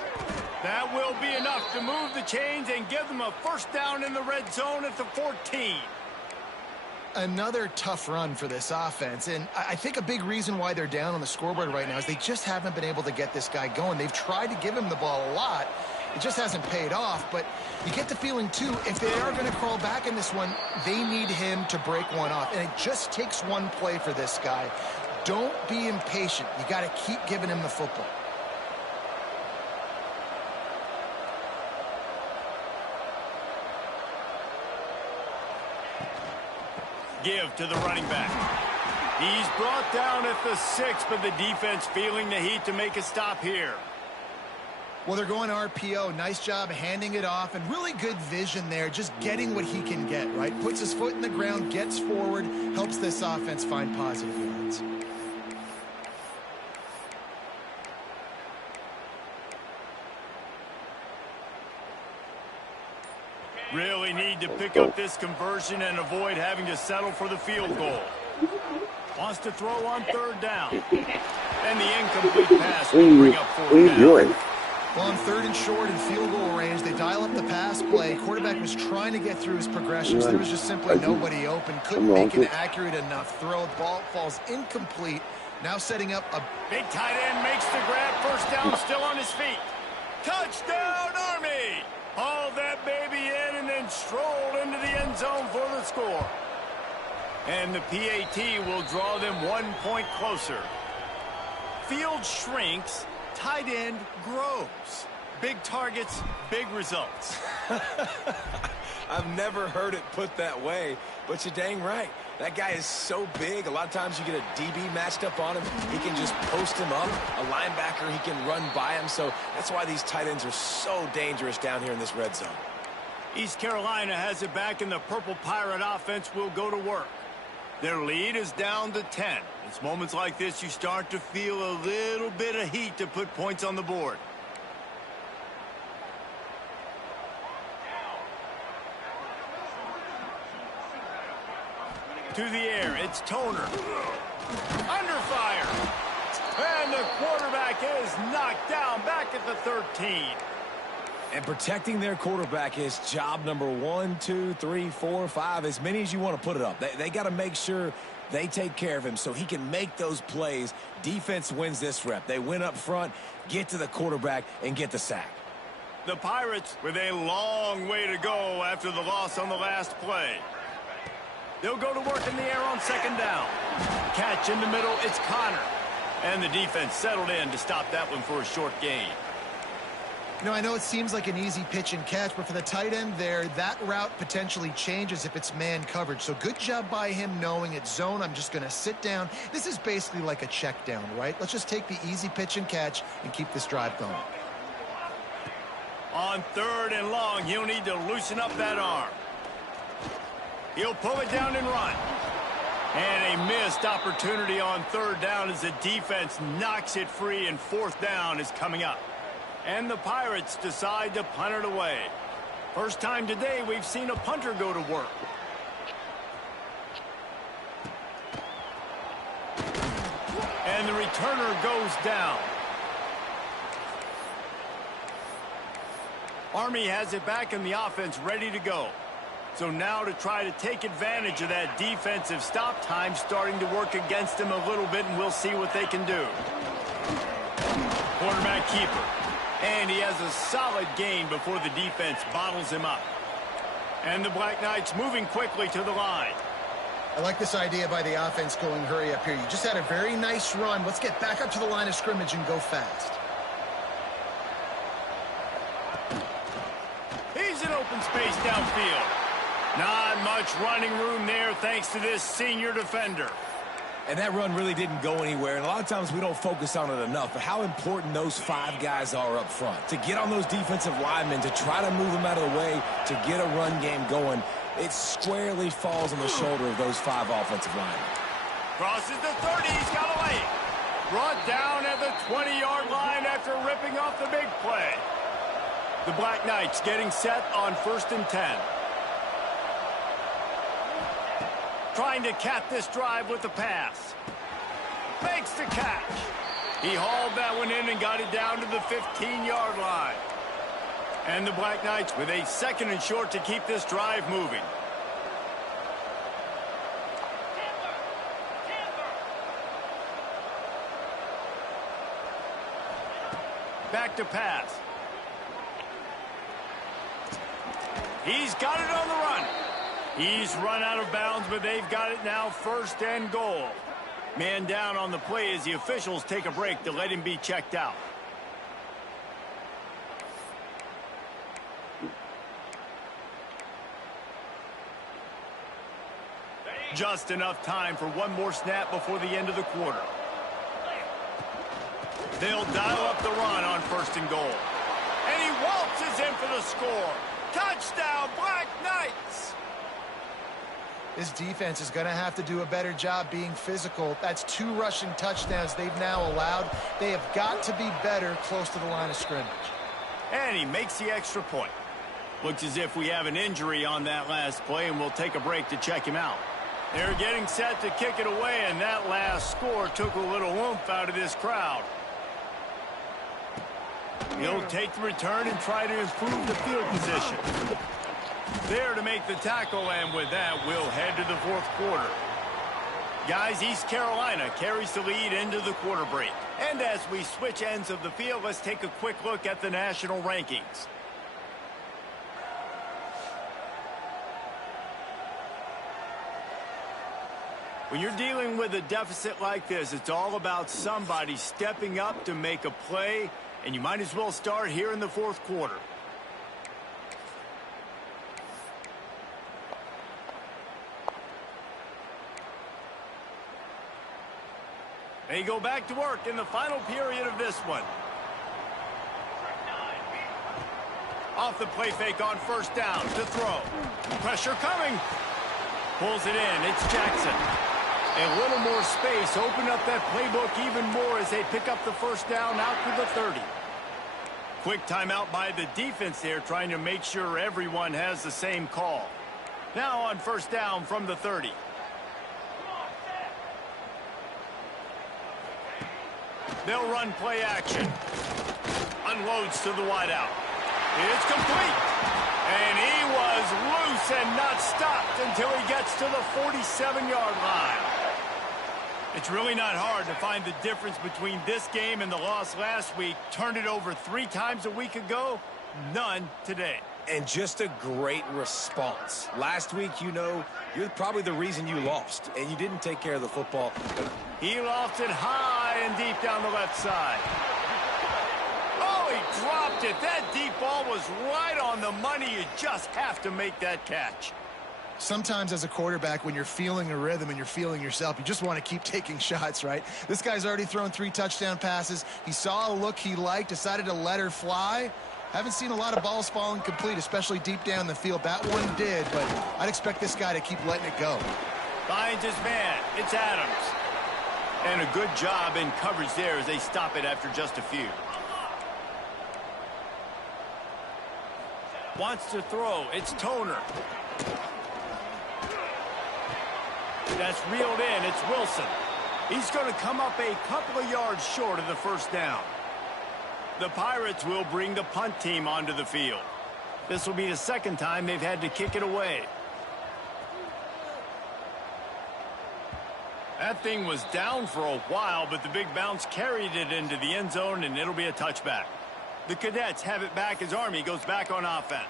That will be enough to move the chains and give them a first down in the red zone at the 14. Another tough run for this offense, and I think a big reason why they're down on the scoreboard right now is they just haven't been able to get this guy going. They've tried to give him the ball a lot. It just hasn't paid off, but you get the feeling, too, if they are going to crawl back in this one, they need him to break one off, and it just takes one play for this guy. Don't be impatient. You got to keep giving him the football. Give to the running back. He's brought down at the 6, but the defense feeling the heat to make a stop here. Well, they're going RPO. Nice job handing it off, and really good vision there, just getting what he can get, right? Puts his foot in the ground, gets forward, helps this offense find positive yards. Really need to pick up this conversion and avoid having to settle for the field goal. Wants to throw on 3rd down. And the incomplete pass will bring up 4th down. Well, on 3rd and short and field goal range, they dial up the pass play. Quarterback was trying to get through his progressions. There was just simply nobody open. Couldn't make an accurate enough throw. Ball falls incomplete. Now setting up a big tight end makes the grab. First down, still on his feet. Touchdown, Army! Hauled that baby in and then strolled into the end zone for the score. And the PAT will draw them 1 point closer. Field shrinks. Tight end grows. Big targets, big results. I've never heard it put that way, but you're dang right. That guy is so big. A lot of times you get a DB matched up on him. He can just post him up. A linebacker, he can run by him. So that's why these tight ends are so dangerous down here in this red zone. East Carolina has it back, and the Purple Pirate offense will go to work. Their lead is down to 10. It's moments like this you start to feel a little bit of heat to put points on the board. To the air, it's Toner. Under fire. And the quarterback is knocked down back at the 13. And protecting their quarterback is job number 1, 2, 3, 4, 5, as many as you want to put it up. They got to make sure they take care of him so he can make those plays. Defense wins this rep. They win up front, get to the quarterback, and get the sack. The Pirates with a long way to go after the loss on the last play. They'll go to work in the air on second down. Catch in the middle, it's Connor. And the defense settled in to stop that one for a short gain. You know, I know it seems like an easy pitch and catch, but for the tight end there, that route potentially changes if it's man coverage. So good job by him knowing it's zone. I'm just going to sit down. This is basically like a check down, right? Let's just take the easy pitch and catch and keep this drive going. On third and long, he'll need to loosen up that arm. He'll pull it down and run. And a missed opportunity on third down as the defense knocks it free, and fourth down is coming up. And the Pirates decide to punt it away. First time today we've seen a punter go to work. And the returner goes down. Army has it back in the offense, ready to go. So now to try to take advantage of that defensive stop time starting to work against them a little bit, and we'll see what they can do. Quarterback keeper. And he has a solid gain before the defense bottles him up. And the Black Knights moving quickly to the line. I like this idea by the offense going hurry up here. You just had a very nice run. Let's get back up to the line of scrimmage and go fast. He's in open space downfield. Not much running room there thanks to this senior defender. And that run really didn't go anywhere. And a lot of times we don't focus on it enough, but how important those 5 guys are up front. To get on those defensive linemen, to try to move them out of the way, to get a run game going, it squarely falls on the shoulder of those 5 offensive linemen. Crosses the 30, he's got away. Brought down at the 20-yard line after ripping off the big play. The Black Knights getting set on 1st and 10. Trying to cap this drive with the pass. Makes the catch. He hauled that one in and got it down to the 15-yard line. And the Black Knights with a 2nd and short to keep this drive moving. Back to pass. He's got it on the run. He's run out of bounds, but they've got it now 1st and goal. Man down on the play as the officials take a break to let him be checked out. Just enough time for one more snap before the end of the quarter. They'll dial up the run on 1st and goal. And he waltzes in for the score. Touchdown, Black Knights! This defense is going to have to do a better job being physical. That's 2 rushing touchdowns they've now allowed. They have got to be better close to the line of scrimmage. And he makes the extra point. Looks as if we have an injury on that last play, and we'll take a break to check him out. They're getting set to kick it away, and that last score took a little oomph out of this crowd. He'll take the return and try to improve the field position. There to make the tackle, and with that, we'll head to the 4th quarter. Guys, East Carolina carries the lead into the quarter break. And as we switch ends of the field, let's take a quick look at the national rankings. When you're dealing with a deficit like this, it's all about somebody stepping up to make a play, and you might as well start here in the 4th quarter. They go back to work in the final period of this one. Off the play fake on 1st down to throw. Pressure coming. Pulls it in. It's Jackson. A little more space, open up that playbook even more as they pick up the first down out to the 30. Quick timeout by the defense there, trying to make sure everyone has the same call. Now on first down from the 30. They'll run play action. Unloads to the wideout. It's complete. And he was loose and not stopped until he gets to the 47-yard line. It's really not hard to find the difference between this game and the loss last week. Turned it over 3 times a week ago, none today. And just a great response. Last week, you know, you're probably the reason you lost, and you didn't take care of the football. He lost it high and deep down the left side. Oh, he dropped it. That deep ball was right on the money. You just have to make that catch. Sometimes as a quarterback, when you're feeling a rhythm and you're feeling yourself, you just want to keep taking shots, right? This guy's already thrown 3 touchdown passes. He saw a look he liked, decided to let her fly. Haven't seen a lot of balls falling complete, especially deep down the field. That one did, but I'd expect this guy to keep letting it go. Finds his man. It's Adams. And a good job in coverage there as they stop it after just a few. Wants to throw. It's Toner. That's reeled in. It's Wilson. He's going to come up a couple of yards short of the first down. The Pirates will bring the punt team onto the field. This will be the second time they've had to kick it away. That thing was down for a while, but the big bounce carried it into the end zone, and it'll be a touchback. The Cadets have it back as Army goes back on offense.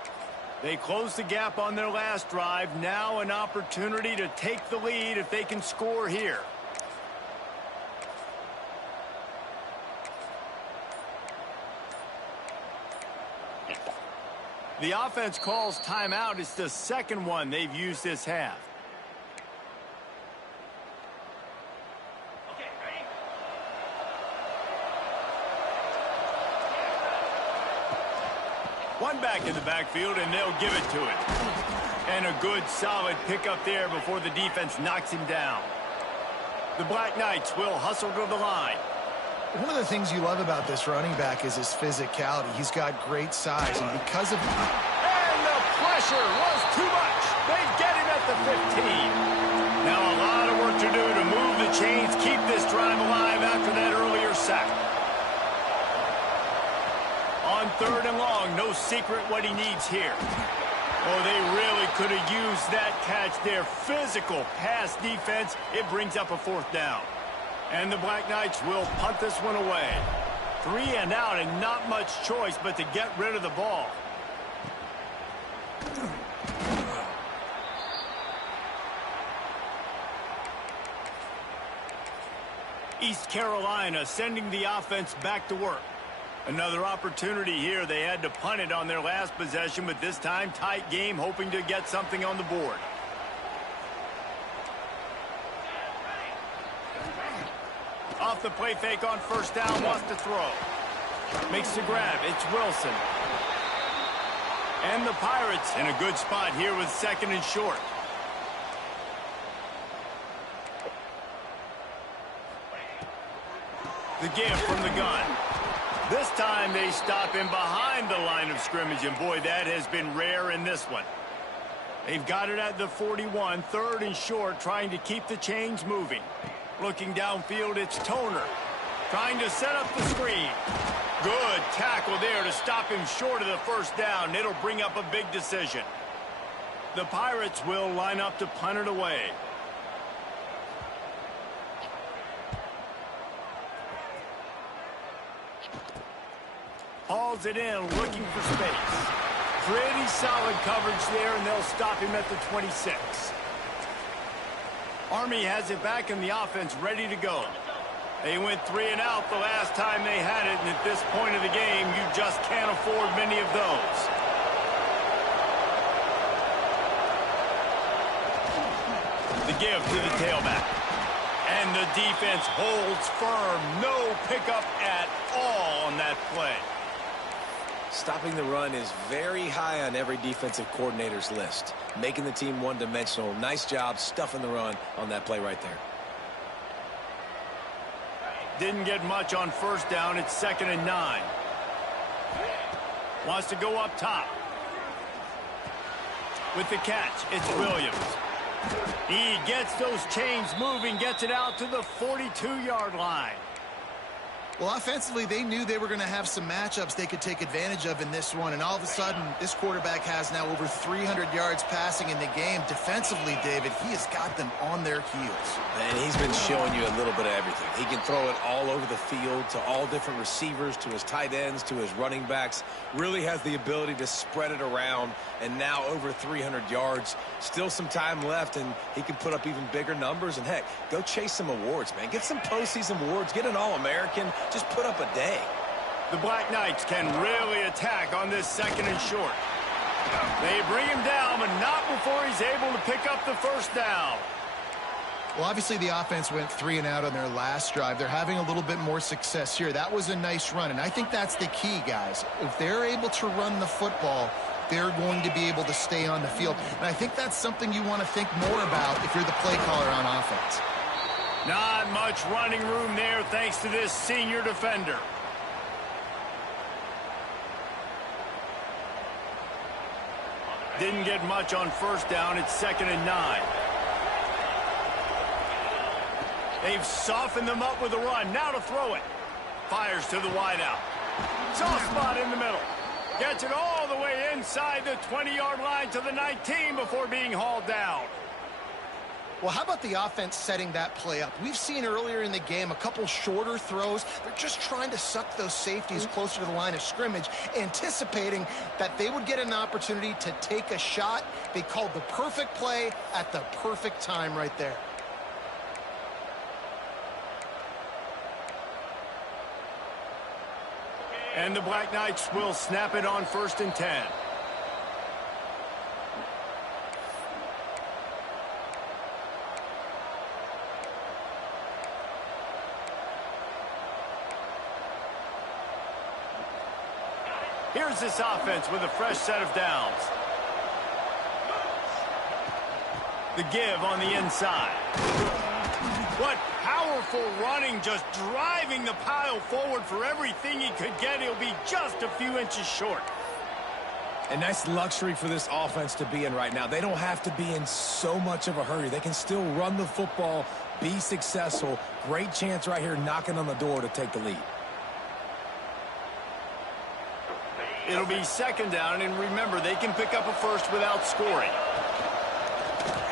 They close the gap on their last drive. Now an opportunity to take the lead if they can score here. The offense calls timeout. It's the second one they've used this half. One back in the backfield, and they'll give it to it. And a good, solid pickup there before the defense knocks him down. The Black Knights will hustle to the line. One of the things you love about this running back is his physicality. He's got great size, and because of... And the pressure was too much. They get him at the 15. Now a lot of work to do to move the chains, keep this drive alive after that earlier sack. On 3rd and long, no secret what he needs here. Oh, they really could have used that catch there. Physical pass defense. It brings up a 4th down. And the Black Knights will punt this one away. 3 and out, and not much choice but to get rid of the ball. East Carolina sending the offense back to work. Another opportunity here. They had to punt it on their last possession, but this time tight game, hoping to get something on the board. Off the play fake on first down, wants to throw. Makes the grab. It's Wilson. And the Pirates in a good spot here with 2nd and short. The give from the gun. This time they stop him behind the line of scrimmage, and boy, that has been rare in this one. They've got it at the 41, 3rd and short, trying to keep the chains moving. Looking downfield, it's Toner. Trying to set up the screen. Good tackle there to stop him short of the first down. It'll bring up a big decision. The Pirates will line up to punt it away. Hauls it in, looking for space. Pretty solid coverage there, and they'll stop him at the 26. Army has it back in the offense, ready to go. They went 3 and out the last time they had it, and at this point of the game, you just can't afford many of those. The give to the tailback. And the defense holds firm. No pickup at all on that play. Stopping the run is very high on every defensive coordinator's list. Making the team one-dimensional. Nice job stuffing the run on that play right there. Didn't get much on first down. It's 2nd and 9. Wants to go up top. With the catch, it's Williams. He gets those chains moving, gets it out to the 42-yard line. Well, offensively, they knew they were going to have some matchups they could take advantage of in this one, and all of a sudden, this quarterback has now over 300 yards passing in the game. Defensively, David, he has got them on their heels. And he's been showing you a little bit of everything. He can throw it all over the field to all different receivers, to his tight ends, to his running backs. Really has the ability to spread it around, and now over 300 yards. Still some time left, and he can put up even bigger numbers. And, heck, go chase some awards, man. Get some postseason awards. Get an All-American. Just put up a day. The Black Knights can really attack on this 2nd and short. They bring him down, but not before he's able to pick up the first down. Well, obviously, the offense went 3 and out on their last drive. They're having a little bit more success here. That was a nice run, and I think that's the key, guys. If they're able to run the football, they're going to be able to stay on the field. And I think that's something you want to think more about if you're the play caller on offense. Not much running room there thanks to this senior defender. Didn't get much on first down. It's 2nd and 9. They've softened them up with a run. Now to throw it. Fires to the wideout. Soft spot in the middle. Gets it all the way inside the 20-yard line to the 19 before being hauled down. Well, how about the offense setting that play up? We've seen earlier in the game a couple shorter throws. They're just trying to suck those safeties closer to the line of scrimmage, anticipating that they would get an opportunity to take a shot. They called the perfect play at the perfect time right there. And the Black Knights will snap it on 1st and 10. Here's this offense with a fresh set of downs. The give on the inside. What powerful running, just driving the pile forward for everything he could get. He'll be just a few inches short. A nice luxury for this offense to be in right now. They don't have to be in so much of a hurry. They can still run the football, be successful. Great chance right here knocking on the door to take the lead. It'll be 2nd down, and remember, they can pick up a first without scoring.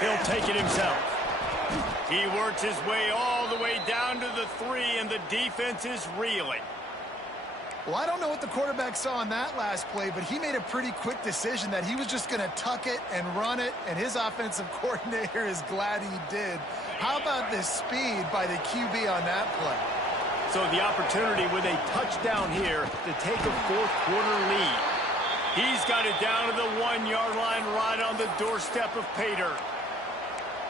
He'll take it himself. He works his way all the way down to the 3, and the defense is reeling. Well, I don't know what the quarterback saw on that last play, but he made a pretty quick decision that he was just going to tuck it and run it, and his offensive coordinator is glad he did. How about the speed by the QB on that play? So the opportunity with a touchdown here to take a 4th quarter lead. He's got it down to the 1-yard line right on the doorstep of pay dirt.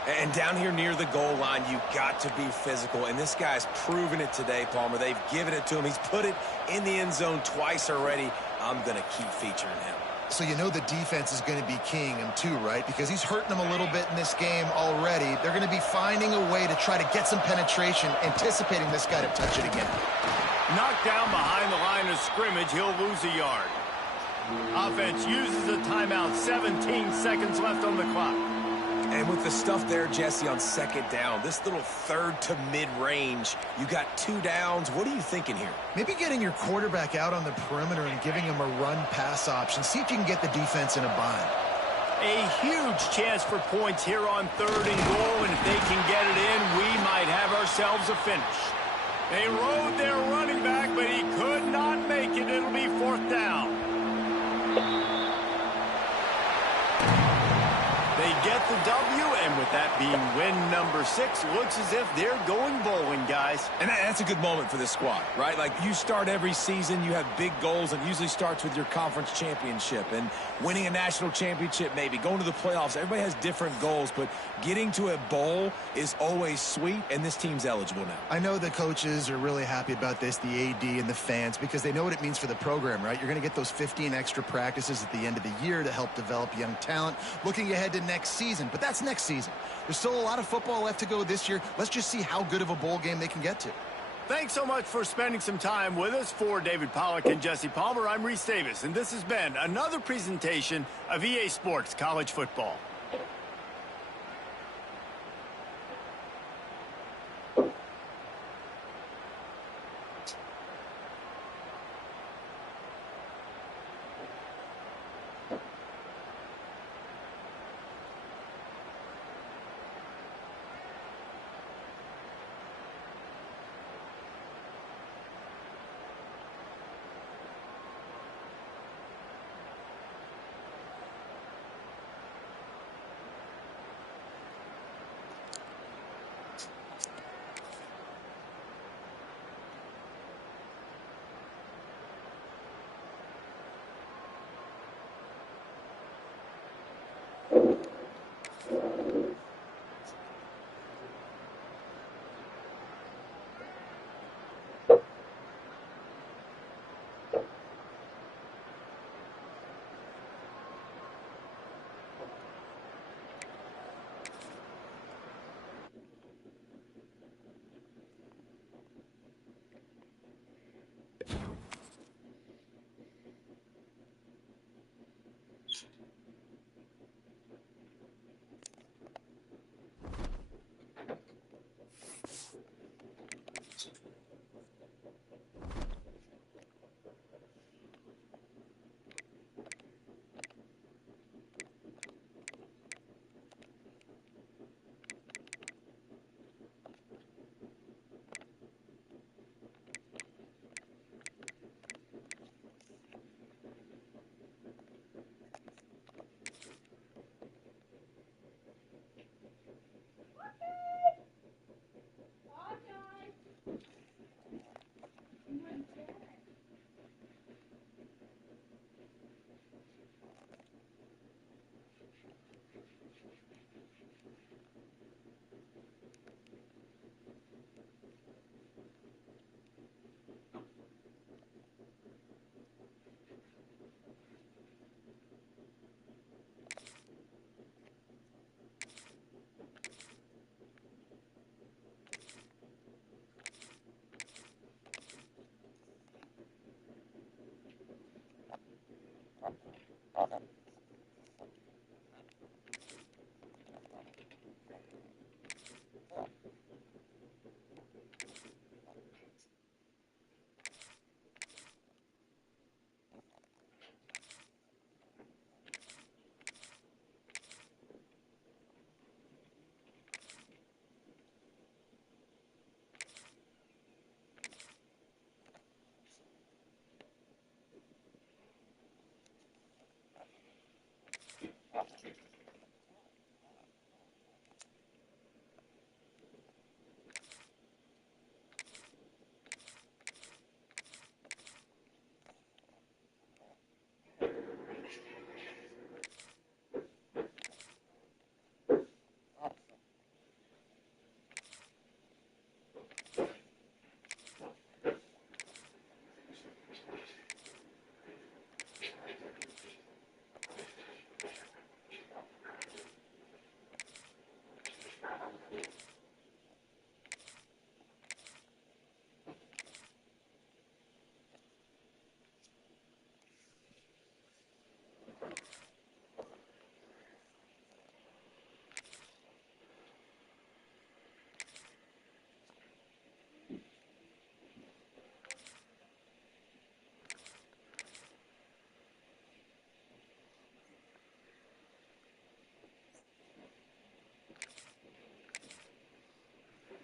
And down here near the goal line, you've got to be physical. And this guy's proven it today, Palmer. They've given it to him. He's put it in the end zone twice already. I'm going to keep featuring him. So you know the defense is going to be keying him too, right? Because he's hurting them a little bit in this game already. They're going to be finding a way to try to get some penetration, anticipating this guy to touch it again. Knocked down behind the line of scrimmage, he'll lose a yard. Offense uses a timeout. 17 seconds left on the clock. And with the stuff there, Jesse, on 2nd down, this little 3rd to mid-range, you got 2 downs. What are you thinking here? Maybe getting your quarterback out on the perimeter and giving him a run-pass option. See if you can get the defense in a bind. A huge chance for points here on 3rd and goal, and if they can get it in, we might have ourselves a finish. They rode their running back, but he could not make it. It'll be 4th down. They get the W, and with that being win number 6, looks as if they're going bowling, guys. And that's a good moment for this squad, right? Like, you start every season, you have big goals, and it usually starts with your conference championship and winning a national championship, maybe going to the playoffs. Everybody has different goals, but getting to a bowl is always sweet, and this team's eligible now. I know the coaches are really happy about this, the AD and the fans, because they know what it means for the program, right? You're going to get those 15 extra practices at the end of the year to help develop young talent, looking ahead to next season. But that's next season. There's still a lot of football left to go this year. Let's just see how good of a bowl game they can get to. Thanks so much for spending some time with us. For David Pollack and Jesse Palmer, I'm Reese Davis, and this has been another presentation of EA Sports College Football.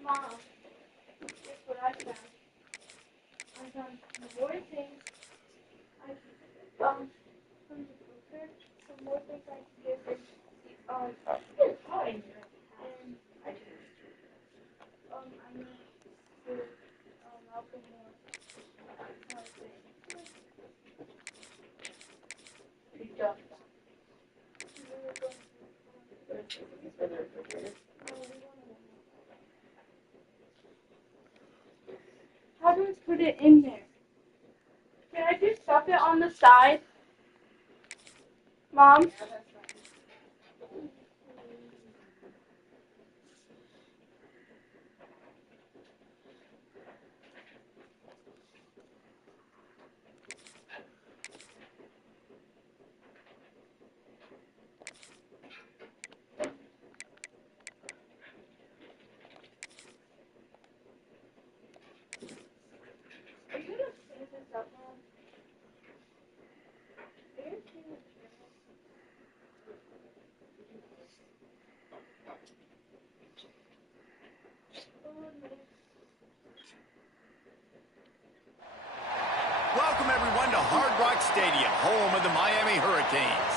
Mom, guess what I found? I found more things from the booker, some more things I can give them. It's hot in here. And I'm gonna do Malcolm more. Good job. How do I put it in there? Can I just stuff it on the side? Mom? welcome everyone to Hard Rock Stadium, home of the Miami Hurricanes.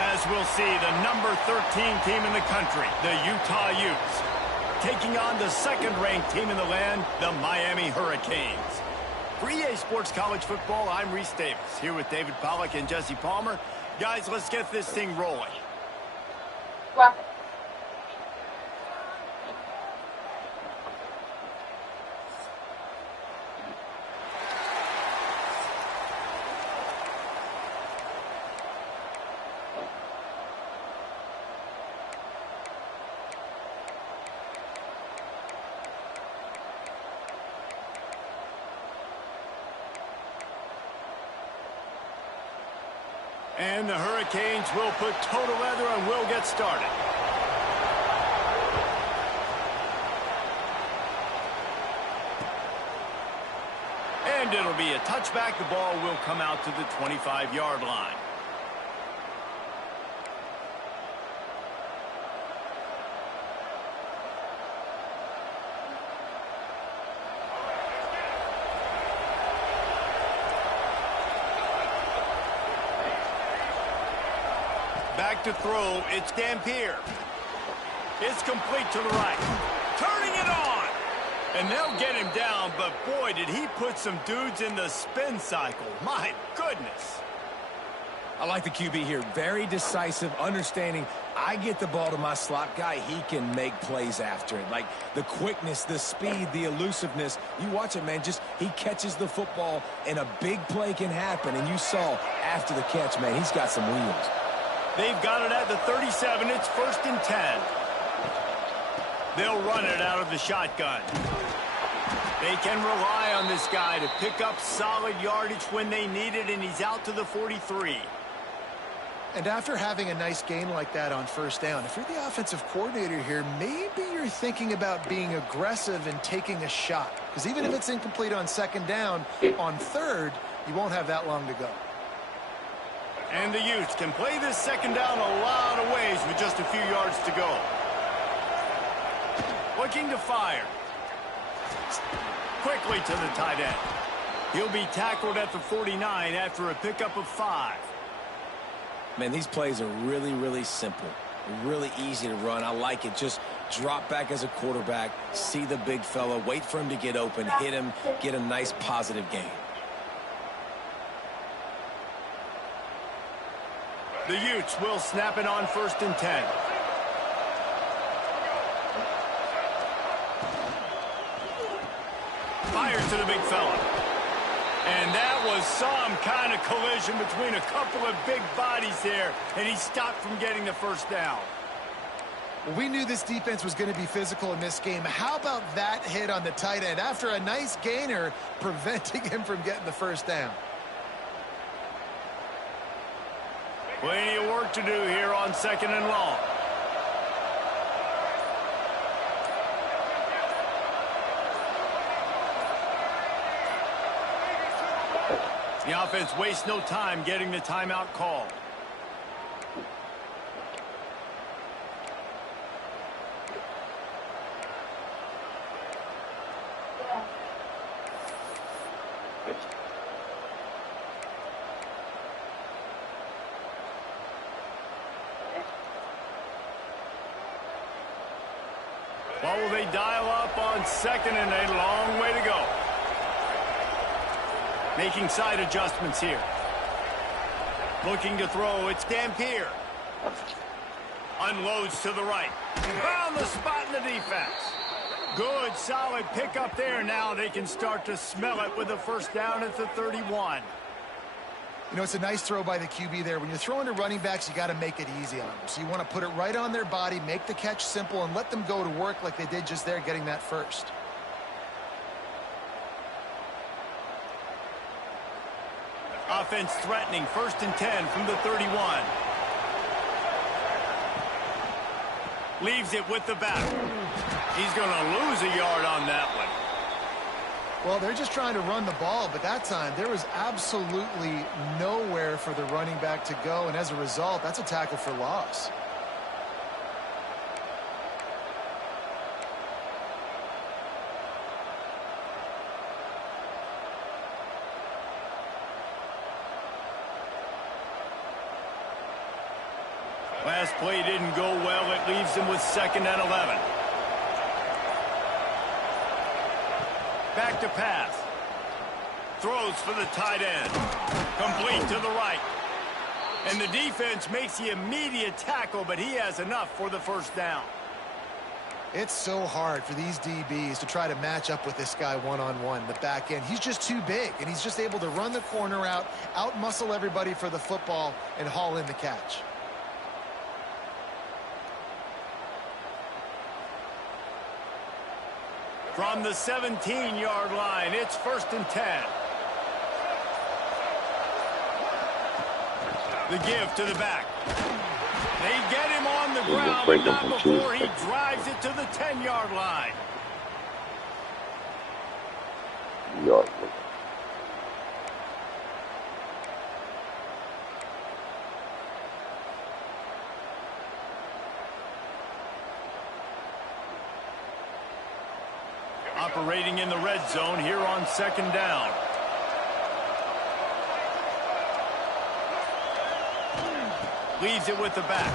As we'll see, the number 13 team in the country, the Utah Utes, taking on the second-ranked team in the land, the Miami Hurricanes. For EA Sports College Football, I'm Reese Davis, here with David Pollack and Jesse Palmer. Guys, let's get this thing rolling. Well, And the Hurricanes will put total leather and we'll get started. And it'll be a touchback. The ball will come out to the 25-yard line. Back to throw, it's Dampier. It's complete to the right. Turning it on! And they'll get him down, but boy, did he put some dudes in the spin cycle. My goodness. I like the QB here. Very decisive, understanding I get the ball to my slot guy, he can make plays after it. Like the quickness, the speed, the elusiveness. You watch it, man, just he catches the football and a big play can happen. And you saw after the catch, man, he's got some wheels. They've got it at the 37. It's 1st and 10. They'll run it out of the shotgun. They can rely on this guy to pick up solid yardage when they need it, and he's out to the 43. And after having a nice gain like that on first down, if you're the offensive coordinator here, maybe you're thinking about being aggressive and taking a shot. Because even if it's incomplete on second down, on third, you won't have that long to go. And the Utes can play this second down a lot of ways with just a few yards to go. Looking to fire. Quickly to the tight end. He'll be tackled at the 49 after a pickup of 5. Man, these plays are really, really simple. Really easy to run. I like it. Just drop back as a quarterback, see the big fella, wait for him to get open, hit him, get a nice positive gain. The Utes will snap it on 1st and 10. Fires to the big fella. And that was some kind of collision between a couple of big bodies there, and he stopped from getting the first down. Well, we knew this defense was going to be physical in this game. How about that hit on the tight end after a nice gainer preventing him from getting the first down? Plenty of work to do here on 2nd and long. The offense wastes no time getting the timeout called. What will they dial up on 2nd and a long way to go? Making side adjustments here. Looking to throw, it's Dampier. Unloads to the right. Found the spot in the defense. Good, solid pickup there. Now they can start to smell it with a first down at the 31. You know, it's a nice throw by the QB there. When you're throwing to running backs, you got to make it easy on them. So you want to put it right on their body, make the catch simple, and let them go to work like they did just there, getting that first. Offense threatening, 1st and 10 from the 31. Leaves it with the back. He's going to lose a yard on that one. Well, they're just trying to run the ball, but that time there was absolutely nowhere for the running back to go, and as a result, that's a tackle for loss. Last play didn't go well. It leaves them with 2nd and 11. Back to pass. Throws for the tight end. Complete to the right. And the defense makes the immediate tackle, but he has enough for the 1st down. It's so hard for these DBs to try to match up with this guy one-on-one, the back end. He's just too big, and he's just able to run the corner out-muscle everybody for the football, and haul in the catch. From the 17-yard line, it's 1st and 10. The give to the back. They get him on the ground, but not before he drives it to the 10-yard line. Operating in the red zone here on 2nd down. Leaves it with the back.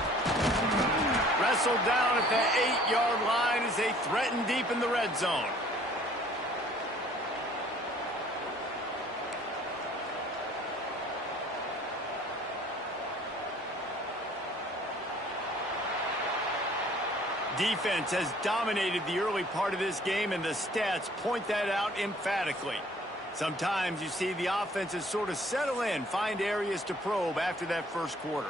Wrestled down at the 8-yard line as they threaten deep in the red zone. Defense has dominated the early part of this game, and the stats point that out emphatically. Sometimes you see the offenses sort of settle in, find areas to probe after that 1st quarter.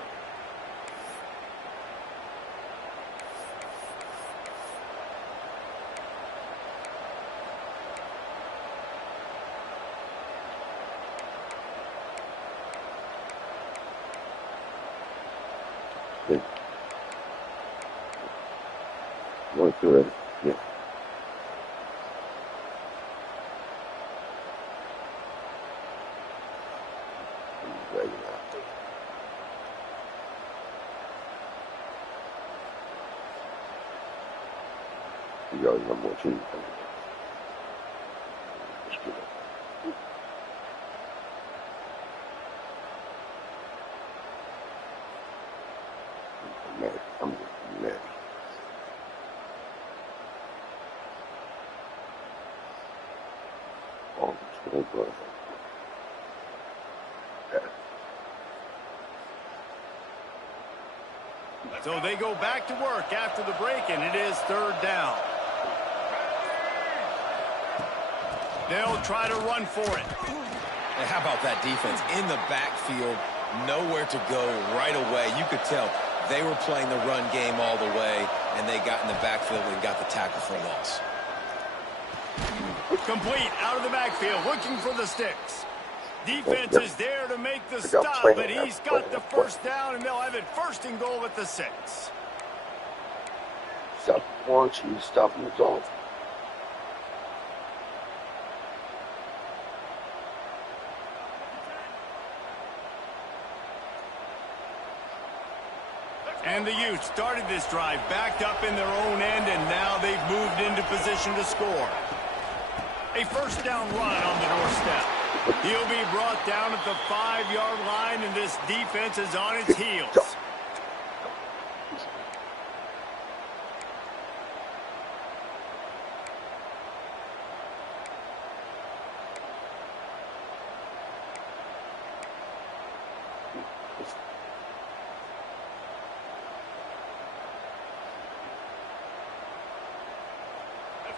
Going through it. Yeah. Right now. You guys have more team. Let's do that. I'm mad. I'm mad. So they go back to work after the break, and it is 3rd down. They'll try to run for it. And how about that defense in the backfield, nowhere to go right away. You could tell they were playing the run game all the way, and they got in the backfield and got the tackle for loss. Complete out of the backfield, looking for the sticks. Defense is there to make the stop, but he's got the 1st down, and they'll have it 1st and goal at the 6. Stop launching, stop the zone. And the Utes started this drive backed up in their own end, and now they've moved into position to score. A 1st down run on the doorstep. He'll be brought down at the 5-yard line, and this defense is on its heels.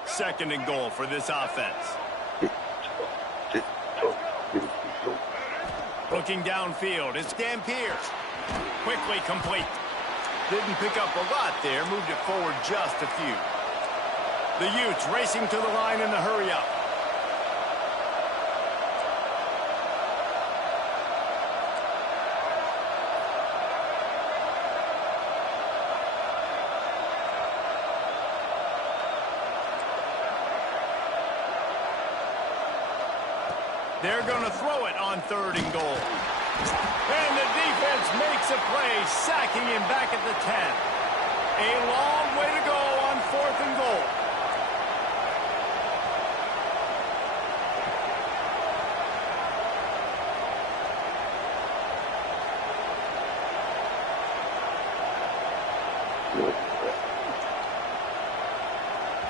Second and goal for this offense. Looking downfield, it's Dampier. Quickly complete. Didn't pick up a lot there, moved it forward just a few. The Utes racing to the line in the hurry-up. They're going to throw it on 3rd and goal. And the defense makes a play, sacking him back at the 10. A long way to go on 4th and goal.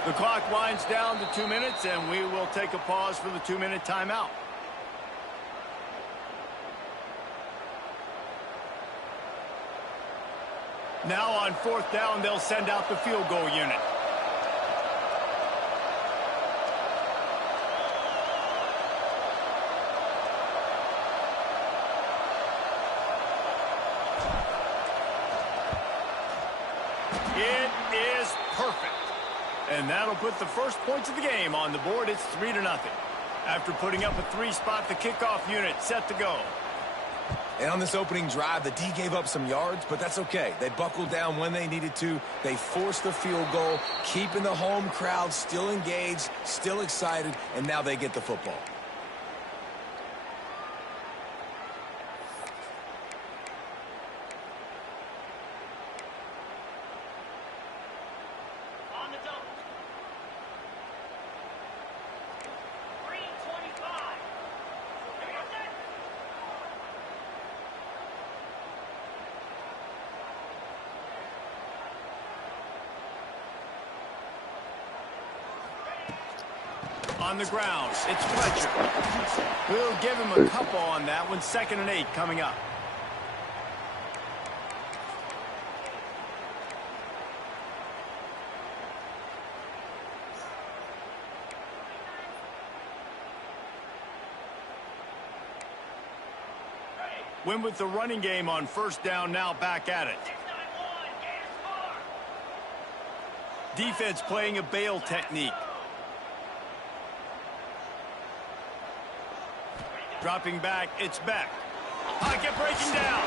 The clock winds down to 2 minutes, and we will take a pause for the 2-minute timeout. Now on 4th down, they'll send out the field goal unit. It is perfect. And that'll put the first points of the game on the board. It's 3-0. After putting up a 3-spot, the kickoff unit set to go. And on this opening drive, the D gave up some yards, but that's okay. They buckled down when they needed to. They forced the field goal, keeping the home crowd still engaged, still excited, and now they get the football. On the ground, it's Fletcher. We'll give him a couple on that one. 2nd and 8 coming up. Win with the running game on 1st down, now back at it. Defense playing a bail technique. Dropping back, it's Beck. Pocket breaking down.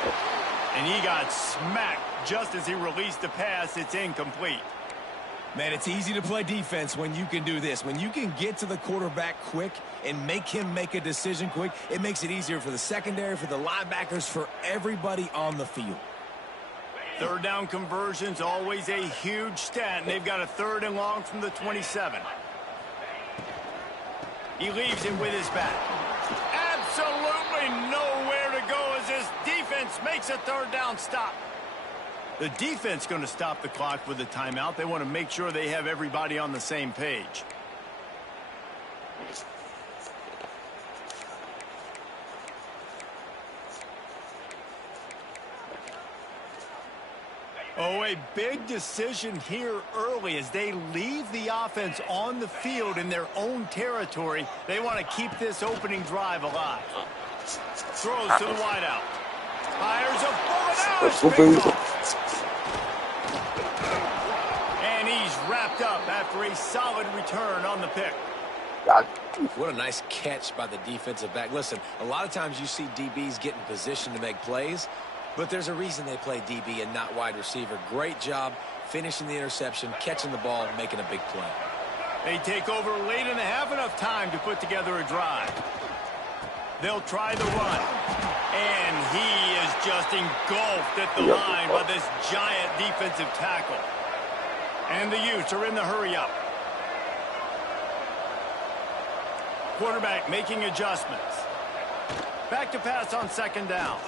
And he got smacked just as he released the pass. It's incomplete. Man, it's easy to play defense when you can do this. When you can get to the quarterback quick and make him make a decision quick, it makes it easier for the secondary, for the linebackers, for everybody on the field. 3rd down conversions, always a huge stat, and they've got a 3rd and long from the 27. He leaves it with his back. Absolutely nowhere to go as this defense makes a 3rd down stop. The defense going to stop the clock with a timeout. They want to make sure they have everybody on the same page. Oh, a big decision here early as they leave the offense on the field in their own territory. They want to keep this opening drive alive. Throws to the wideout. Fires a bullet out. And he's wrapped up after a solid return on the pick. What a nice catch by the defensive back. Listen, a lot of times you see DBs get in position to make plays, but there's a reason they play DB and not wide receiver. Great job finishing the interception, catching the ball, and making a big play. They take over late and have enough time to put together a drive. They'll try the run. And he is just engulfed at the line by this giant defensive tackle. And the Utes are in the hurry-up. Quarterback making adjustments. Back to pass on 2nd down.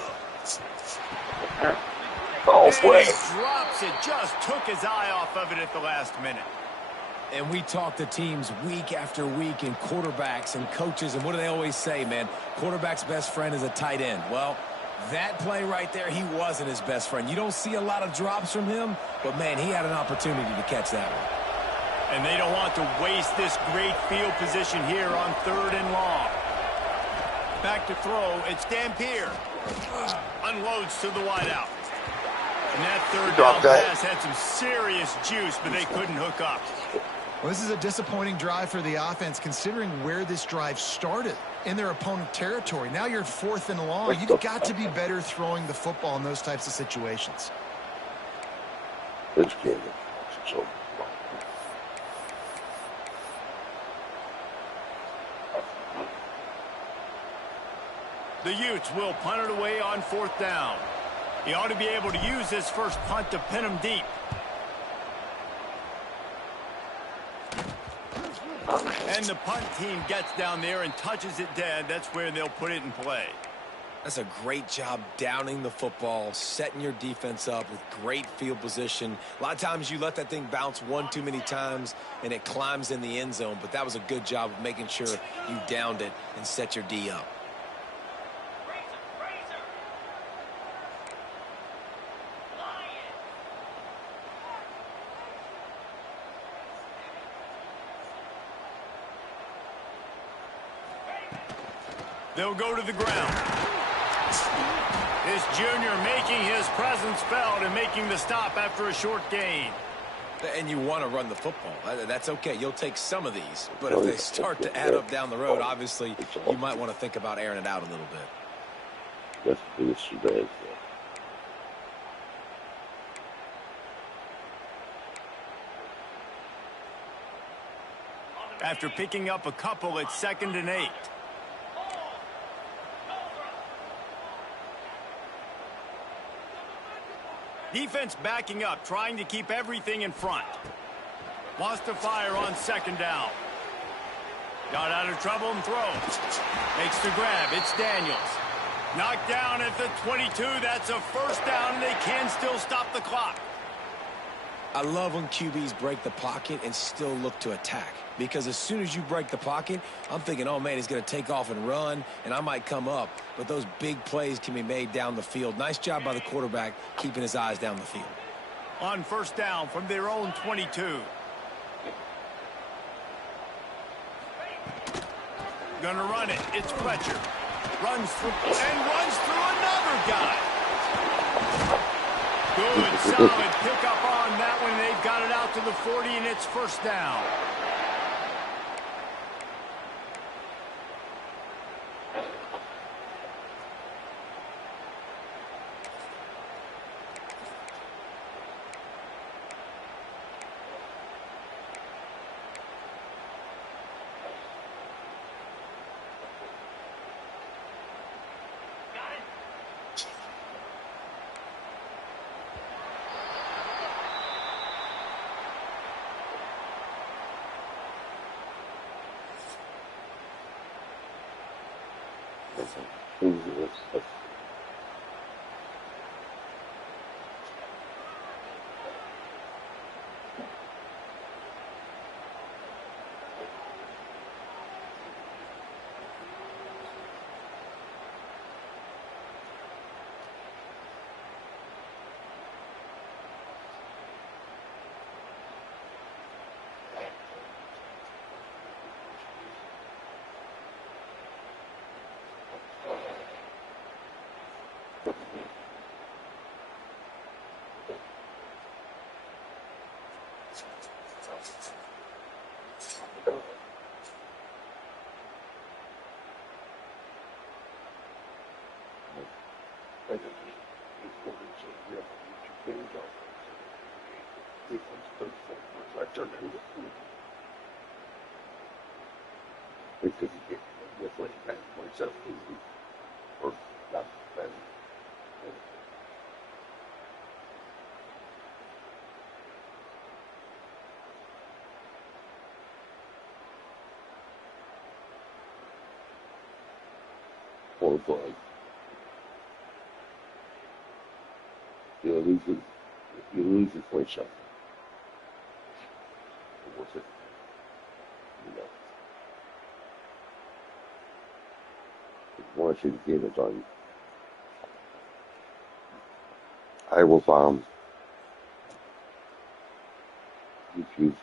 Oh, and he drops it. Just took his eye off of it at the last minute. And we talk to teams week after week and quarterbacks and coaches, and what do they always say, man? Quarterback's best friend is a tight end. Well, that play right there, he wasn't his best friend. You don't see a lot of drops from him, but, man, he had an opportunity to catch that one. And they don't want to waste this great field position here on 3rd and long. Back to throw, it's Dampier. Unloads to the wideout. And that 3rd down pass had some serious juice, but they couldn't hook up. Well, this is a disappointing drive for the offense, considering where this drive started, in their opponent territory. Now you're 4th and long. You've got to be better throwing the football in those types of situations. The Utes will punt it away on 4th down. He ought to be able to use this first punt to pin him deep. And the punt team gets down there and touches it dead. That's where they'll put it in play. That's a great job downing the football, setting your defense up with great field position. A lot of times you let that thing bounce one too many times and it climbs in the end zone, but that was a good job of making sure you downed it and set your D up. They'll go to the ground. This junior making his presence felt and making the stop after a short gain. And you want to run the football. That's okay. You'll take some of these. But if they start to add up down the road, obviously, you might want to think about airing it out a little bit. That's the biggest bad. After picking up a couple, it's 2nd and 8. Defense backing up, trying to keep everything in front. Wants to fire on 2nd down. Got out of trouble and throws. Makes the grab. It's Daniels. Knocked down at the 22. That's a 1st down, and they can still stop the clock. I love when QBs break the pocket and still look to attack. Because as soon as you break the pocket, I'm thinking, oh, man, he's going to take off and run, and I might come up. But those big plays can be made down the field. Nice job by the quarterback keeping his eyes down the field. On 1st down from their own 22. Gonna run it. It's Fletcher. Runs through another guy. Good, solid pickup on that one. They've got it out to the 40, and it's 1st down. Qualified. You're losing point shot. What's it? You know. Once you get it done, I will refuse.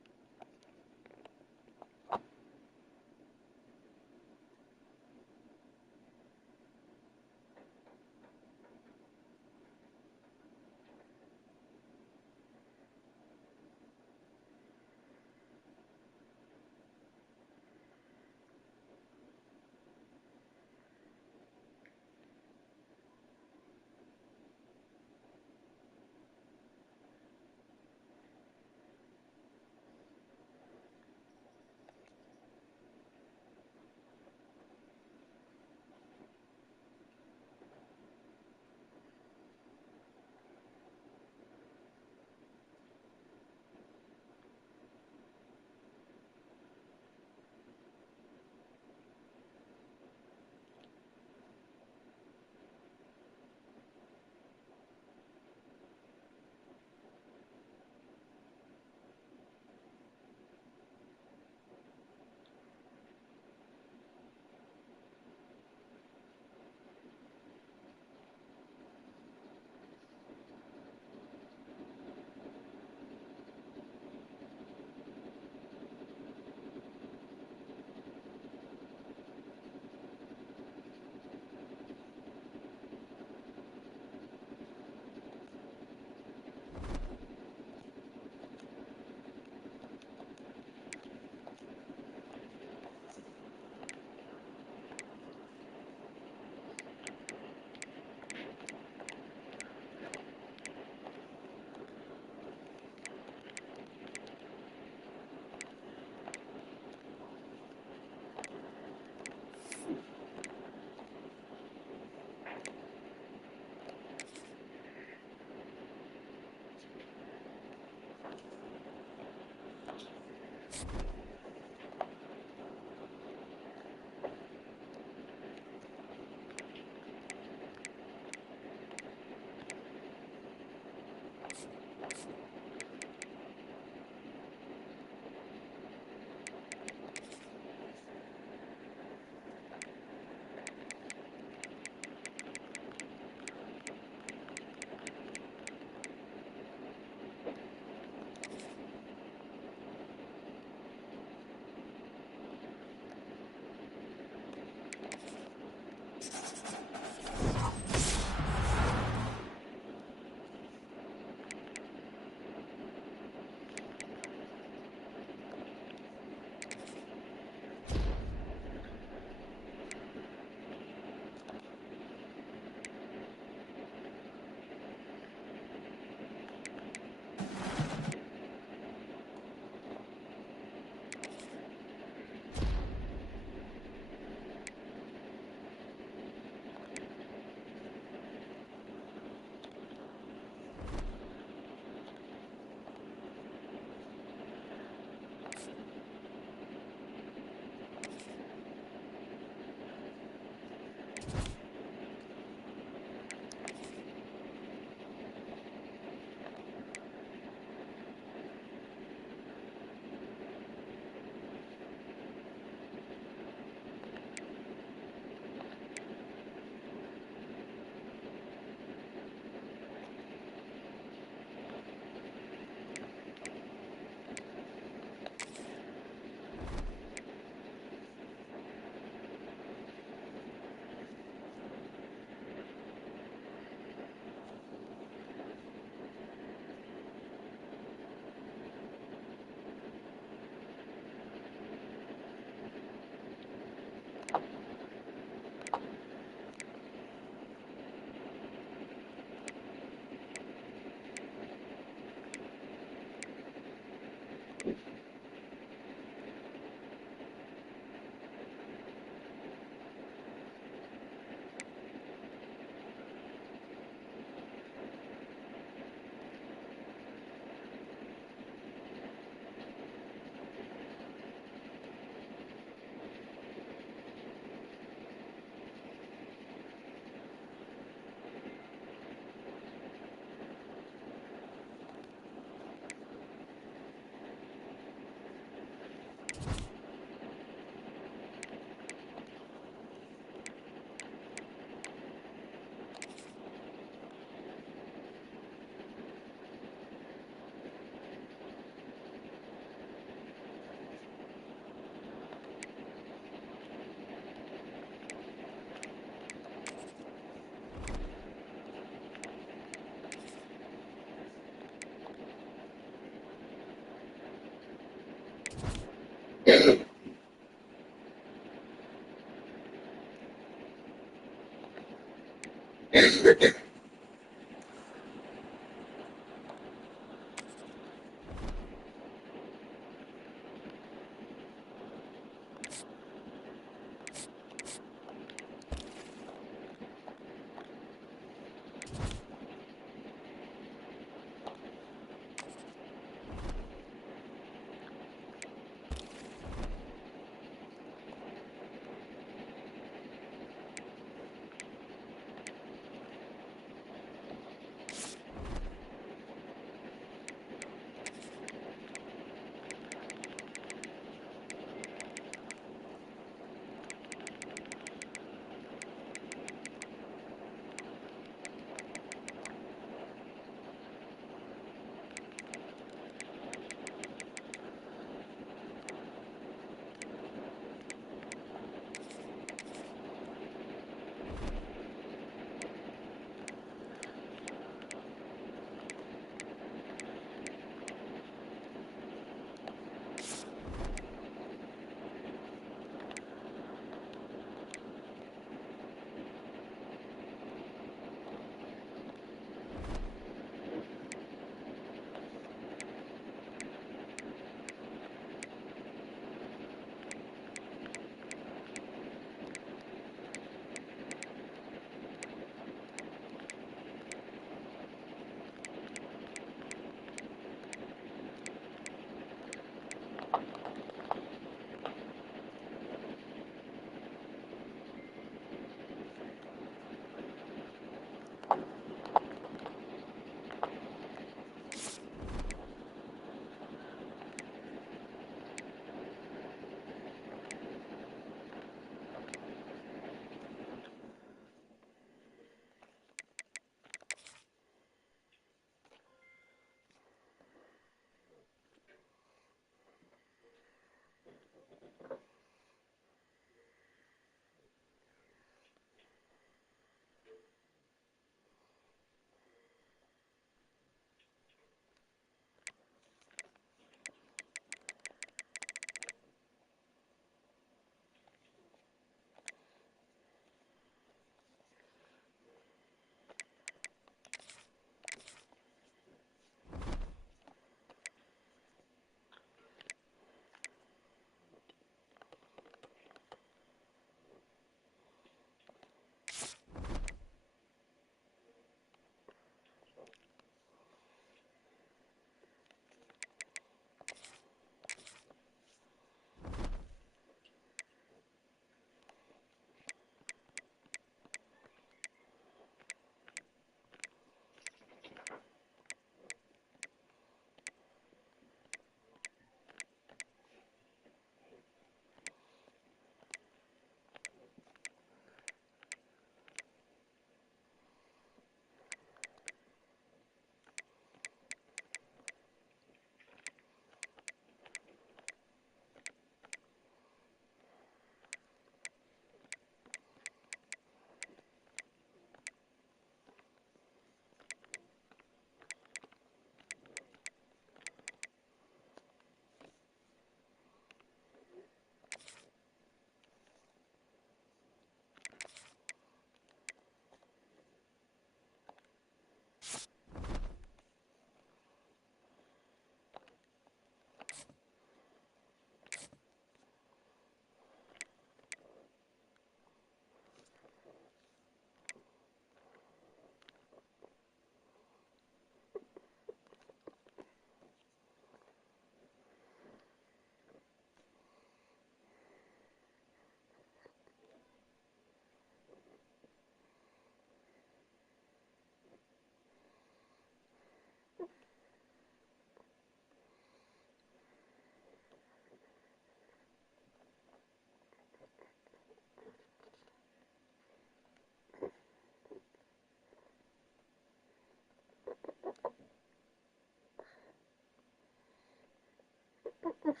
Absolute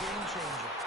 game changer.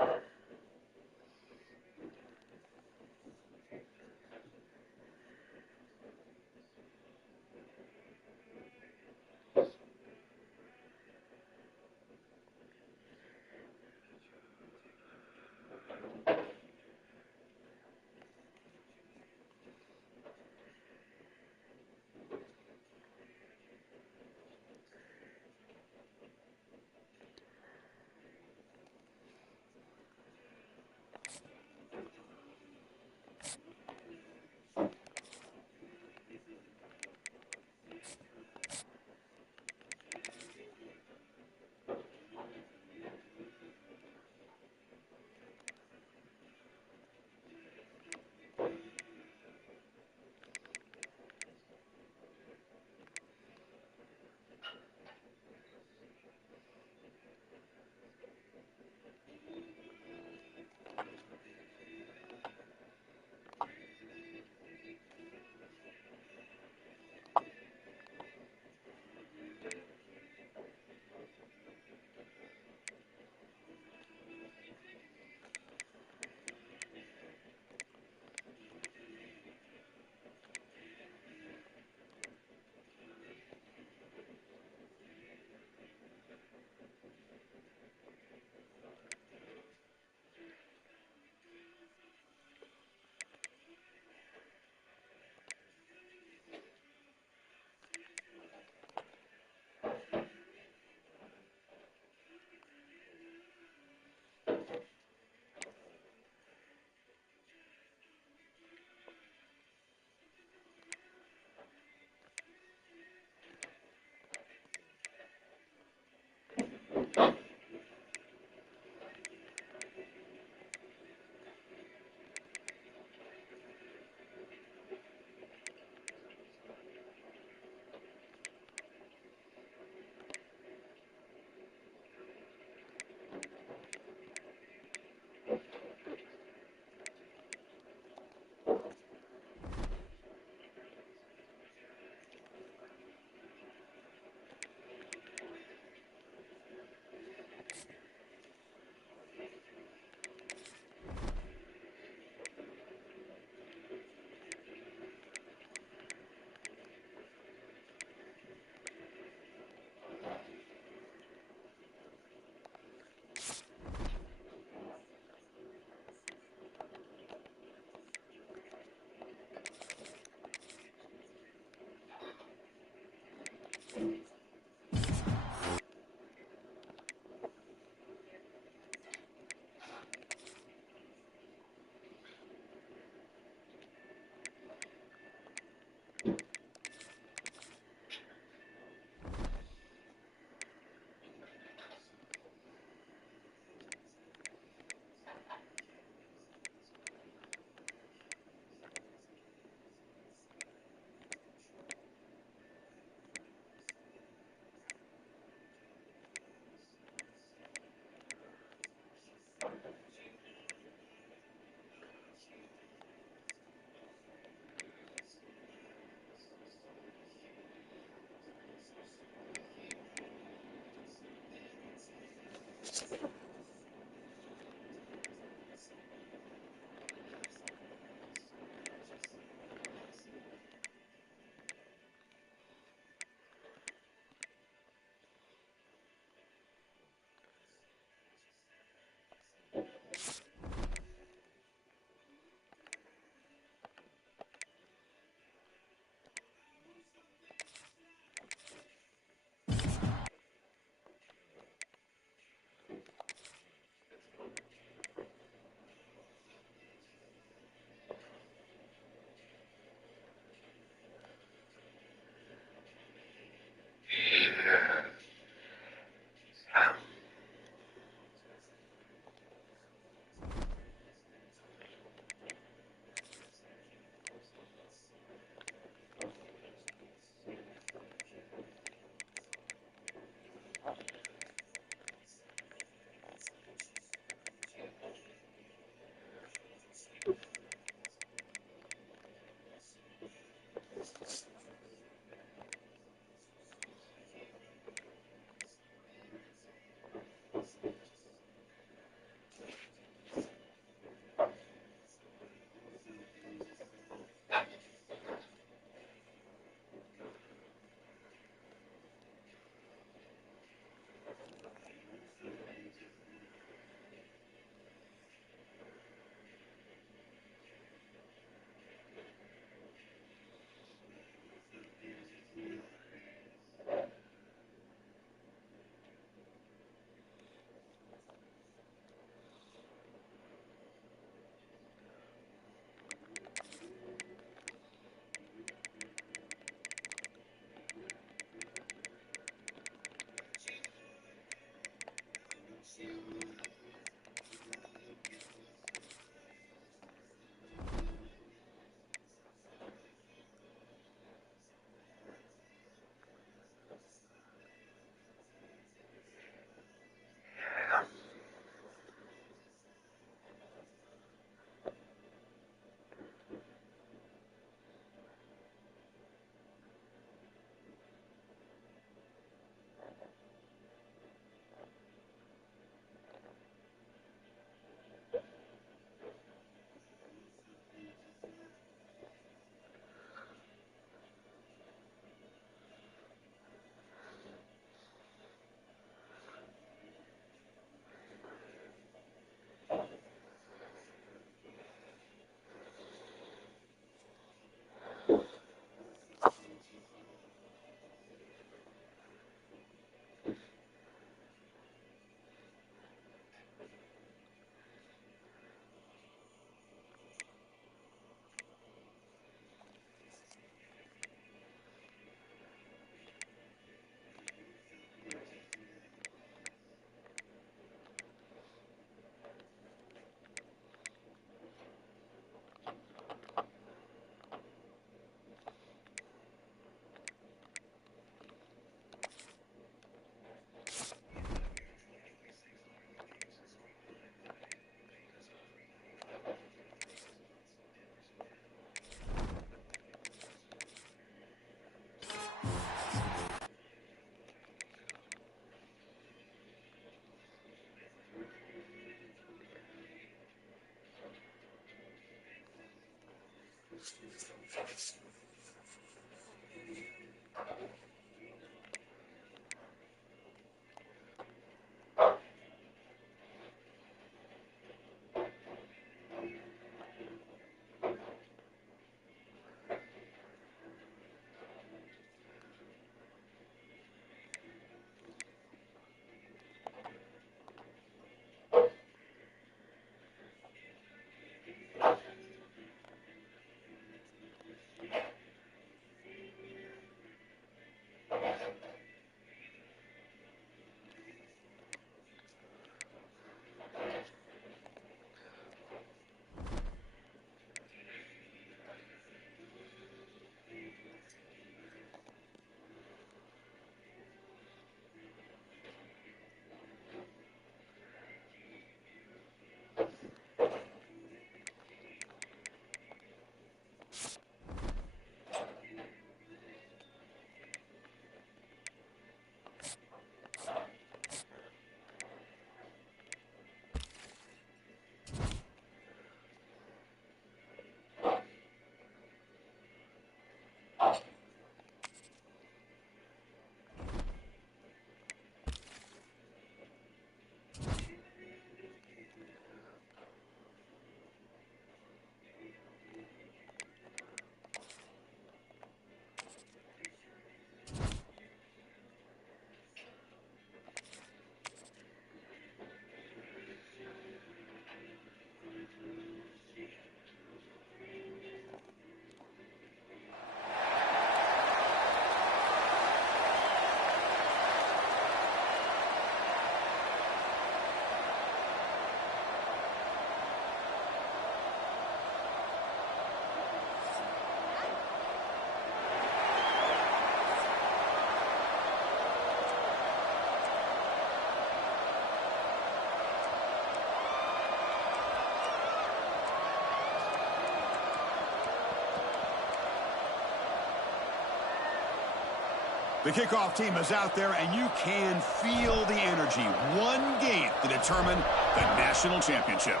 The kickoff team is out there, and you can feel the energy. One game to determine the national championship.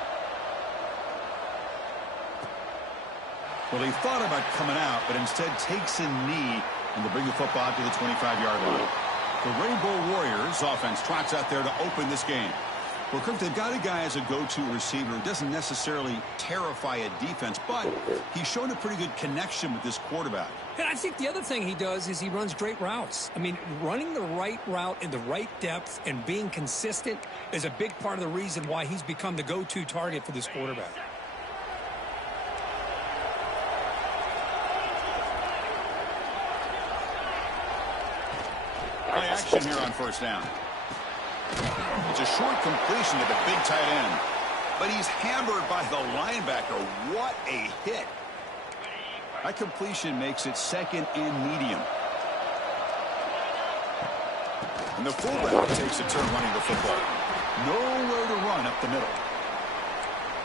Well, he thought about coming out, but instead takes a knee and to bring the football to the 25-yard line. The Rainbow Warriors offense trots out there to open this game. Well, Kirk, they've got a guy as a go-to receiver who doesn't necessarily terrify a defense, but he's shown a pretty good connection with this quarterback. And I think the other thing he does is he runs great routes. I mean, running the right route in the right depth and being consistent is a big part of the reason why he's become the go-to target for this quarterback. Play action here on first down. It's a short completion to the big tight end, but he's hammered by the linebacker. What a hit. That completion makes it second and medium. And the fullback takes a turn running the football. Nowhere to run up the middle.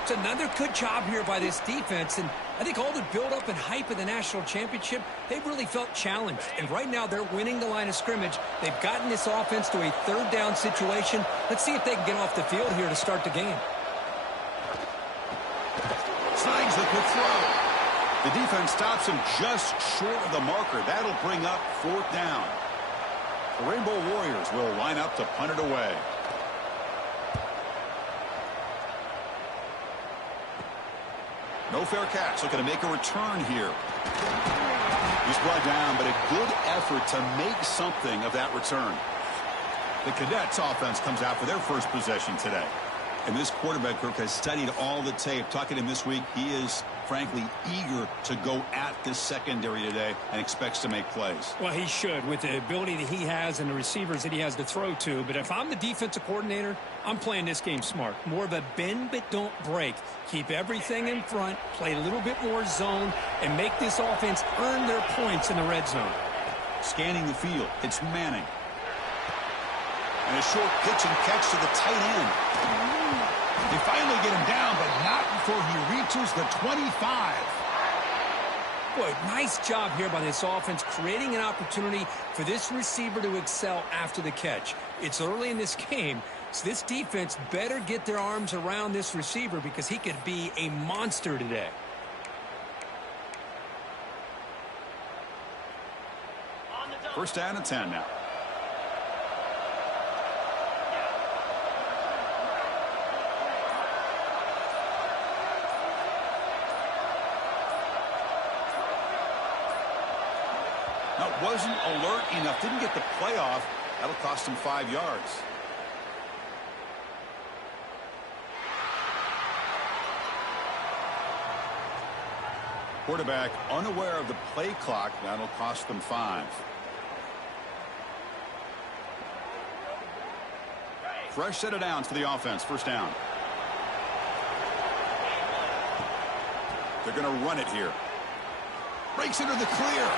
It's another good job here by this defense, and I think all the build-up and hype of the national championship, they've really felt challenged. And right now, they're winning the line of scrimmage. They've gotten this offense to a third down situation. Let's see if they can get off the field here to start the game. Slides the quick throw. The defense stops him just short of the marker. That'll bring up fourth down. The Rainbow Warriors will line up to punt it away. No fair catch. Looking to make a return here. He's brought down, but a good effort to make something of that return. The Cadets offense comes out for their first possession today. And this quarterback, Kirk, has studied all the tape. Talking to him this week, he is, frankly, eager to go at this secondary today and expects to make plays. Well, he should, with the ability that he has and the receivers that he has to throw to. But if I'm the defensive coordinator, I'm playing this game smart. More of a bend but don't break. Keep everything in front, play a little bit more zone, and make this offense earn their points in the red zone. Scanning the field, it's Manning. And a short pitch and catch to the tight end. They finally get him down, but not before he reaches the 25. Boy, nice job here by this offense, creating an opportunity for this receiver to excel after the catch. It's early in this game, so this defense better get their arms around this receiver because he could be a monster today. First down and 10 now. Now, wasn't alert enough. Didn't get the play off. That'll cost him 5 yards. Quarterback unaware of the play clock. That'll cost them 5. Fresh set of downs for the offense. First down. They're going to run it here. Breaks into the clear.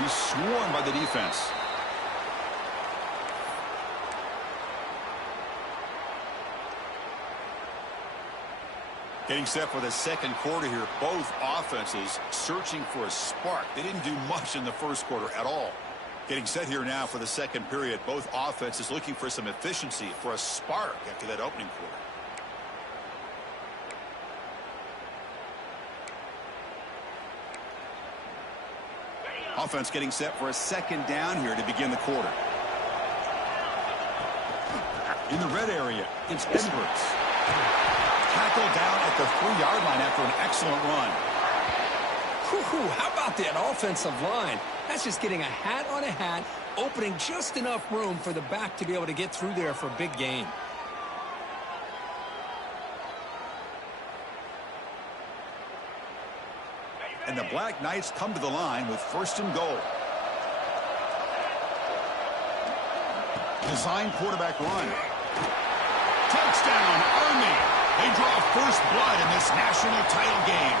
He's swarmed by the defense. Getting set for the second quarter here. Both offenses searching for a spark. They didn't do much in the first quarter at all. Getting set here now for the second period. Both offenses looking for some efficiency, for a spark after that opening quarter. Offense getting set for a second down here to begin the quarter. In the red area, it's Edwards. Tackled down at the 3-yard line after an excellent run. Whew, how about that offensive line? That's just getting a hat on a hat, opening just enough room for the back to be able to get through there for a big gain. And the Black Knights come to the line with first and goal. Design quarterback run. Touchdown, Army. They draw first blood in this national title game.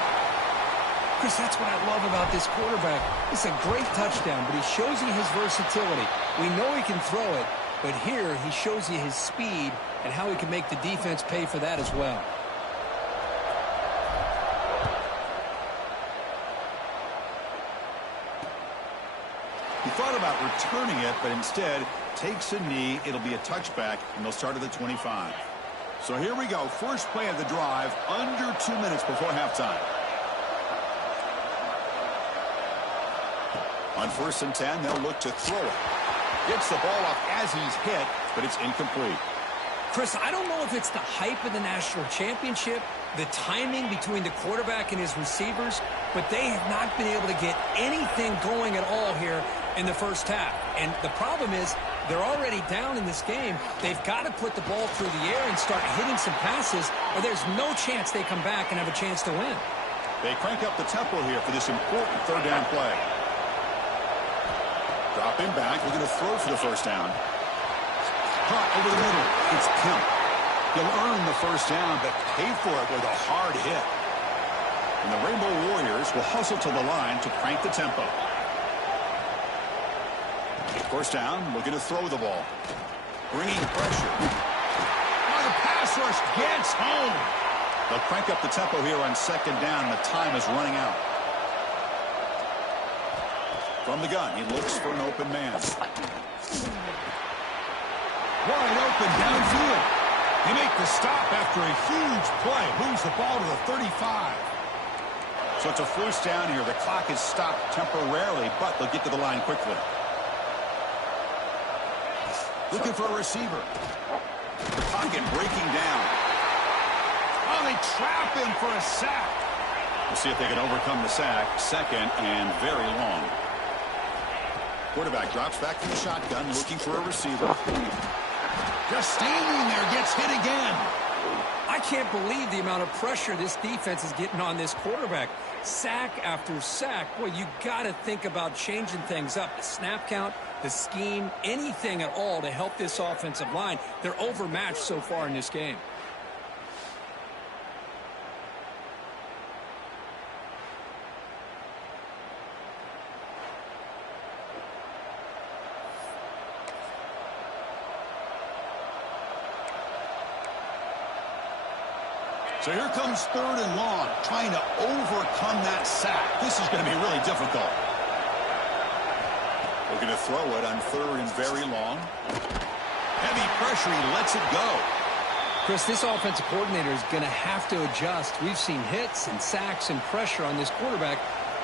Chris, that's what I love about this quarterback. It's a great touchdown, but he shows you his versatility. We know he can throw it, but here he shows you his speed and how he can make the defense pay for that as well. He thought about returning it, but instead takes a knee. It'll be a touchback, and they'll start at the 25. So here we go. First play of the drive, under 2 minutes before halftime. On first and 10, they'll look to throw it. Gets the ball off as he's hit, but it's incomplete. Chris, I don't know if it's the hype of the national championship, the timing between the quarterback and his receivers, but they have not been able to get anything going at all here in the first half. And the problem is they're already down in this game. They've got to put the ball through the air and start hitting some passes, or there's no chance they come back and have a chance to win. They crank up the tempo here for this important third down play. Dropping back, looking to throw for the first down. Caught over the middle. It's Kemp. He'll earn the first down, but pay for it with a hard hit. And the Rainbow Warriors will hustle to the line to crank the tempo. First down, looking to throw the ball. Bringing pressure. Oh, the pass rush gets home. They'll crank up the tempo here on second down. The time is running out. From the gun, he looks for an open man. Wide open downfield. They make the stop after a huge play. Moves the ball to the 35. So it's a first down here. The clock is stopped temporarily, but they'll get to the line quickly. Looking for a receiver. The pocket breaking down. Oh, they trap him for a sack. We'll see if they can overcome the sack. Second and very long. Quarterback drops back from the shotgun, looking for a receiver. Just standing there, gets hit again. I can't believe the amount of pressure this defense is getting on this quarterback. Sack after sack. Boy, you got to think about changing things up. The snap count, the scheme, anything at all to help this offensive line. They're overmatched so far in this game. So here comes third and long, trying to overcome that sack. This is going to be really difficult. Looking to throw it on third and very long. Heavy pressure, he lets it go. Chris, this offensive coordinator is going to have to adjust. We've seen hits and sacks and pressure on this quarterback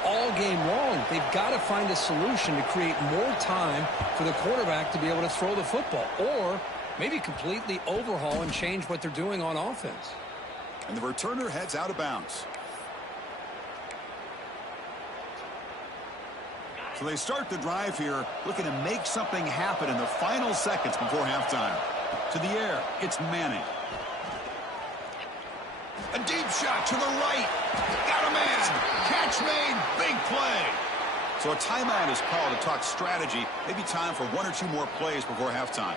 all game long. They've got to find a solution to create more time for the quarterback to be able to throw the football, or maybe completely overhaul and change what they're doing on offense. And the returner heads out of bounds. So they start the drive here, looking to make something happen in the final seconds before halftime. To the air, it's Manning. A deep shot to the right. Got a man. Catch made. Big play. So a timeout is called to talk strategy. Maybe time for one or two more plays before halftime.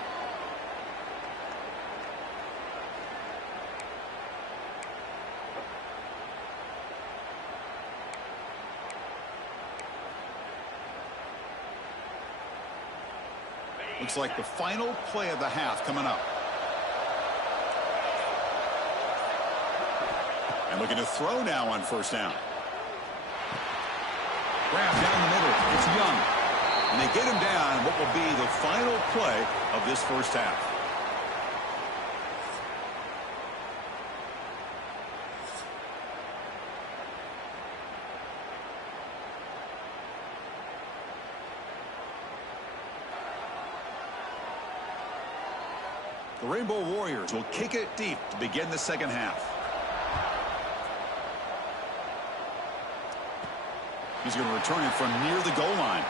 Looks like the final play of the half coming up. And looking to throw now on first down. Grab down the middle. It's Young. And they get him down what will be the final play of this first half. The Rainbow Warriors will kick it deep to begin the second half. He's going to return it from near the goal line.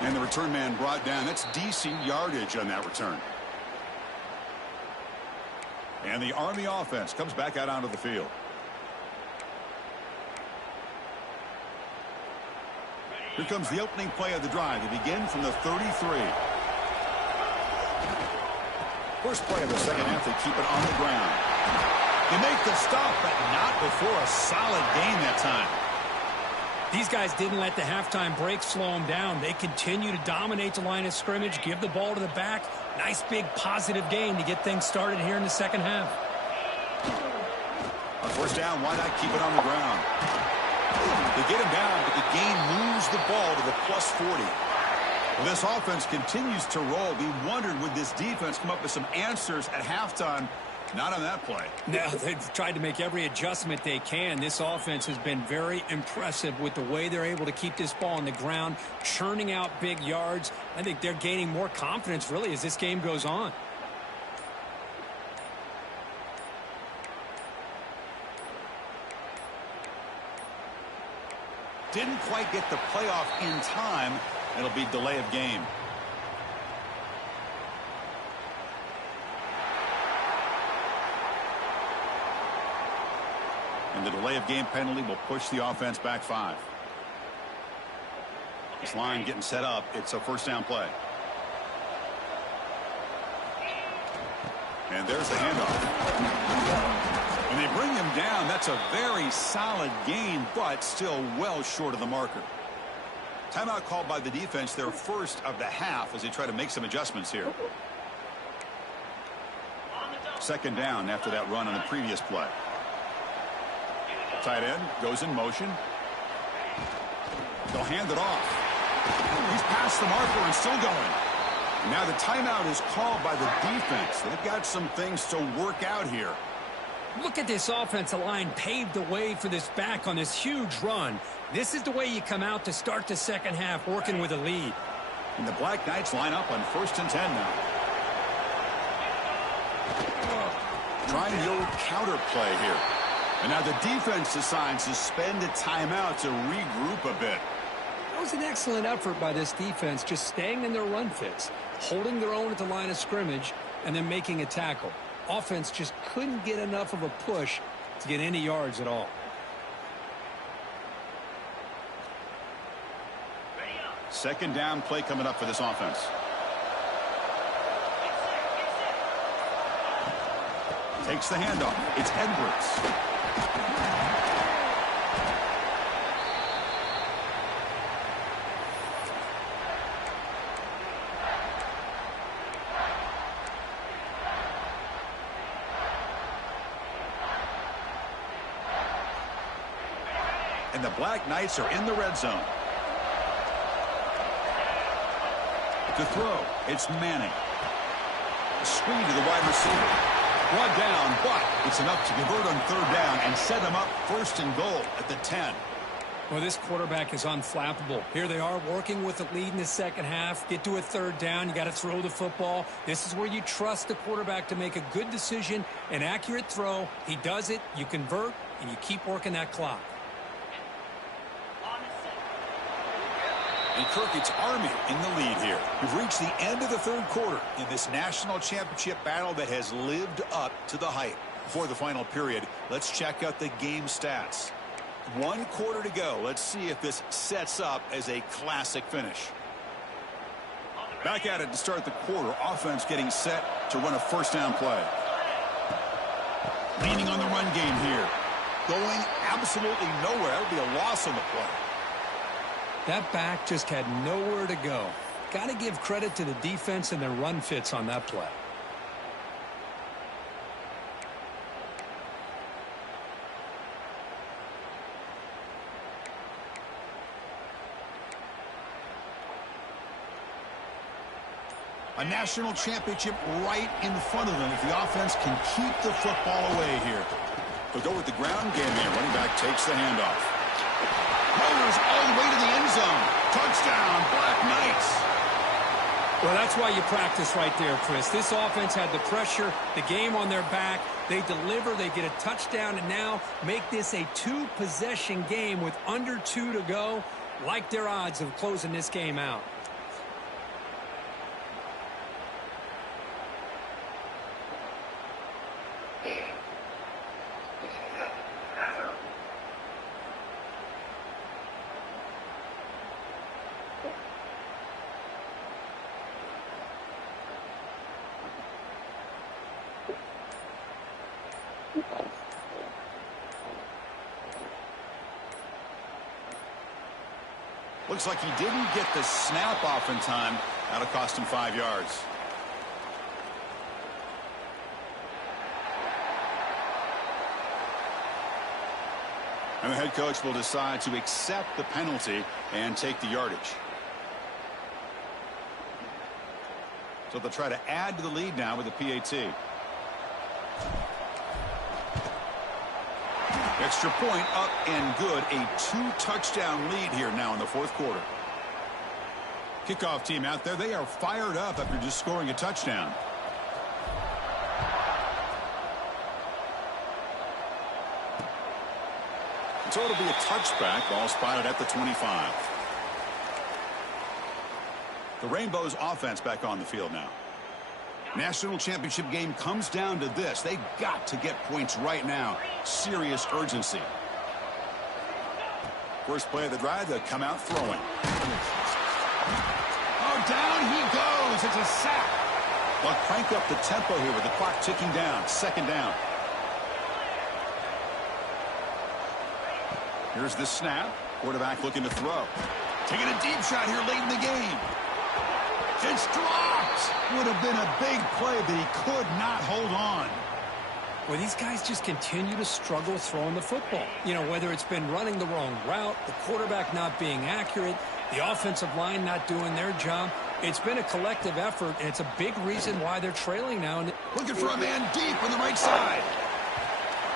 And the return man brought down. That's decent yardage on that return. And the Army offense comes back out onto the field. Here comes the opening play of the drive. They begin from the 33. First play of the second half, they keep it on the ground. They make the stop, but not before a solid gain that time. These guys didn't let the halftime break slow them down. They continue to dominate the line of scrimmage, give the ball to the back. Nice big positive gain to get things started here in the second half. On first down, why not keep it on the ground? They get him down, but the gain moves the ball to the plus 40. Well, this offense continues to roll. We wondered, would this defense come up with some answers at halftime? Not on that play. No, they've tried to make every adjustment they can. This offense has been very impressive with the way they're able to keep this ball on the ground, churning out big yards. I think they're gaining more confidence, really, as this game goes on. Didn't quite get the playoff in time. It'll be delay of game. And the delay of game penalty will push the offense back 5. This line getting set up. It's a first down play. And there's the handoff. And they bring him down. That's a very solid gain, but still well short of the marker. Timeout called by the defense, their first of the half, as they try to make some adjustments here. Second down after that run on the previous play. Tight end goes in motion. They'll hand it off. He's past the marker and still going. Now the timeout is called by the defense. They've got some things to work out here. Look at this offensive line paved the way for this back on this huge run. This is the way you come out to start the second half, working with a lead. And the Black Knights line up on 1st and 10 now. Trying the old counter play here. And now the defense decides to spend a timeout to regroup a bit. That was an excellent effort by this defense, just staying in their run fits, holding their own at the line of scrimmage, and then making a tackle. Offense just couldn't get enough of a push to get any yards at all. Second down play coming up for this offense. Takes the handoff. It's Edwards. And the Black Knights are in the red zone. To throw, it's Manning. A screen to the wide receiver. Brought down, but it's enough to convert on 3rd down and set them up 1st and goal at the 10. Well, this quarterback is unflappable. Here they are working with the lead in the second half. Get to a 3rd down. You got to throw the football. This is where you trust the quarterback to make a good decision, an accurate throw. He does it. You convert, and you keep working that clock. And Kirk, it's Army in the lead here. We've reached the end of the 3rd quarter in this national championship battle that has lived up to the hype. Before the final period, let's check out the game stats. 1 quarter to go. Let's see if this sets up as a classic finish. Back at it to start the quarter. Offense getting set to run a 1st down play. Leaning on the run game here. Going absolutely nowhere. That would be a loss on the play. That back just had nowhere to go. Got to give credit to the defense and their run fits on that play. A national championship right in front of them if the offense can keep the football away here. They'll go with the ground game here. Running back takes the handoff. Motors all the way to the end zone. Touchdown, Black Knights. Well, that's why you practice right there, Chris. This offense had the pressure, the game on their back. They deliver, they get a touchdown, and now make this a 2-possession game with under 2 to go. Like their odds of closing this game out. Looks like he didn't get the snap off in time. That'll cost him 5 yards. And the head coach will decide to accept the penalty and take the yardage. So they'll try to add to the lead now with the PAT. Extra point up and good. A 2-touchdown lead here now in the 4th quarter. Kickoff team out there. They are fired up after just scoring a touchdown. So it'll be a touchback. Ball spotted at the 25. The Rainbows offense back on the field now. National championship game comes down to this. They've got to get points right now. Serious urgency. First play of the drive, they'll come out throwing. Oh, down he goes. It's a sack. They'll crank up the tempo here with the clock ticking down. 2nd down. Here's the snap. Quarterback looking to throw. Taking a deep shot here late in the game. It's dropped. Would have been a big play, but he could not hold on. Well, these guys just continue to struggle throwing the football. You know, whether it's been running the wrong route, the quarterback not being accurate, the offensive line not doing their job. It's been a collective effort, and it's a big reason why they're trailing now. Looking for a man deep on the right side.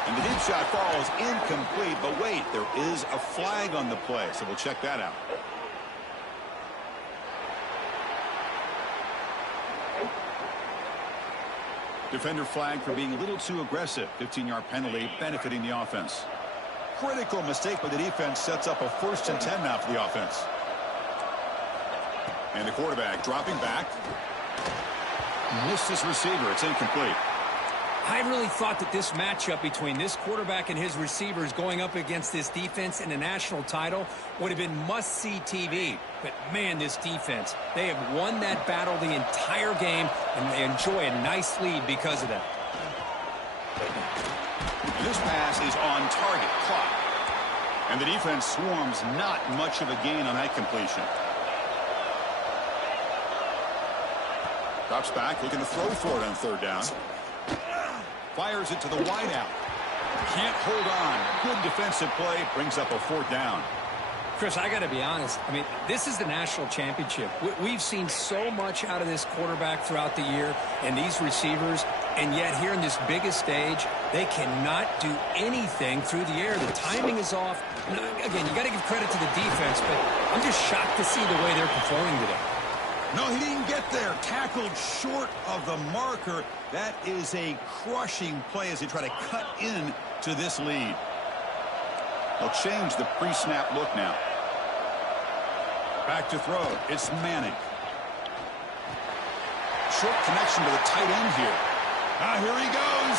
And the deep shot falls incomplete, but wait, there is a flag on the play, so we'll check that out. Defender flag for being a little too aggressive. 15-yard penalty benefiting the offense. Critical mistake by the defense sets up a 1st and 10 now for the offense. And the quarterback dropping back. Missed his receiver. It's incomplete. I really thought that this matchup between this quarterback and his receivers going up against this defense in a national title would have been must-see TV. But, man, this defense, they have won that battle the entire game, and they enjoy a nice lead because of that. This pass is on target. Clock. And the defense swarms. Not much of a gain on that completion. Drops back, looking to throw for it on 3rd down. Fires it to the wideout. Can't hold on. Good defensive play. Brings up a 4th down. Chris, I got to be honest. I mean, this is the national championship. We've seen so much out of this quarterback throughout the year and these receivers, and yet here in this biggest stage, they cannot do anything through the air. The timing is off. Again, you got to give credit to the defense, but I'm just shocked to see the way they're performing today. No, he didn't get there. Tackled short of the marker. That is a crushing play as they try to cut in to this lead. They'll change the pre-snap look now. Back to throw. It's Manning. Short connection to the tight end here. Here he goes.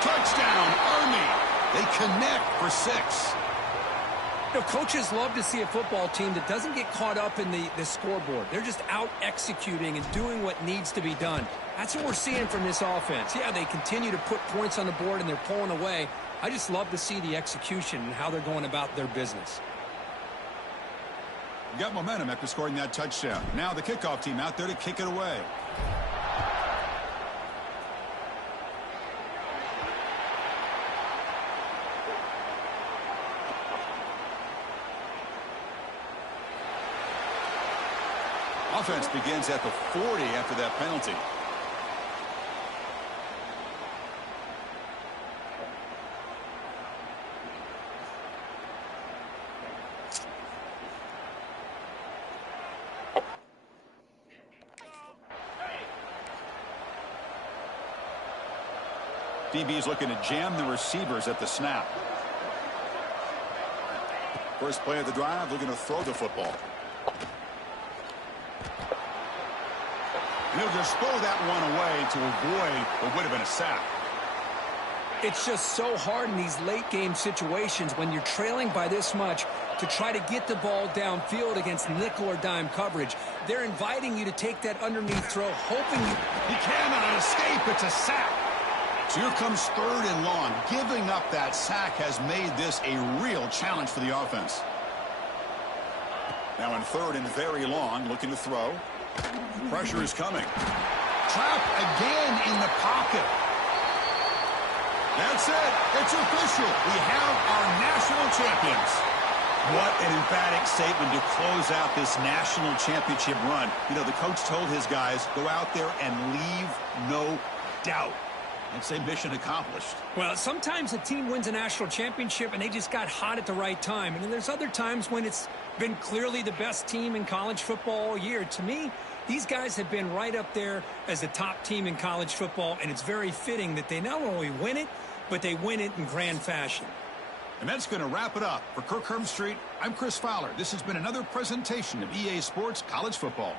Touchdown, Army. They connect for 6. You know, coaches love to see a football team that doesn't get caught up in the scoreboard. They're just out executing and doing what needs to be done. That's what we're seeing from this offense. Yeah, they continue to put points on the board and they're pulling away. I just love to see the execution and how they're going about their business. Got momentum after scoring that touchdown. Now the kickoff team out there to kick it away. Offense begins at the 40 after that penalty. DB's looking to jam the receivers at the snap. First play of the drive, looking to throw the football. He'll just throw that one away to avoid what would have been a sack. It's just so hard in these late game situations when you're trailing by this much to try to get the ball downfield against nickel or dime coverage. They're inviting you to take that underneath throw, hoping you... He cannot escape. It's a sack. So here comes 3rd and long. Giving up that sack has made this a real challenge for the offense. Now in 3rd and very long, looking to throw. Pressure is coming. Trapped again in the pocket. That's it. It's official. We have our national champions. What an emphatic statement to close out this national championship run. You know, the coach told his guys, go out there and leave no doubt. I'd say mission accomplished. Well, sometimes a team wins a national championship and they just got hot at the right time. And then there's other times when it's been clearly the best team in college football all year. To me, these guys have been right up there as the top team in college football, and it's very fitting that they not only win it, but they win it in grand fashion. And that's going to wrap it up. For Kirk Herbstreit, I'm Chris Fowler. This has been another presentation of EA Sports College Football.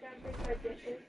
downstairs for dishes.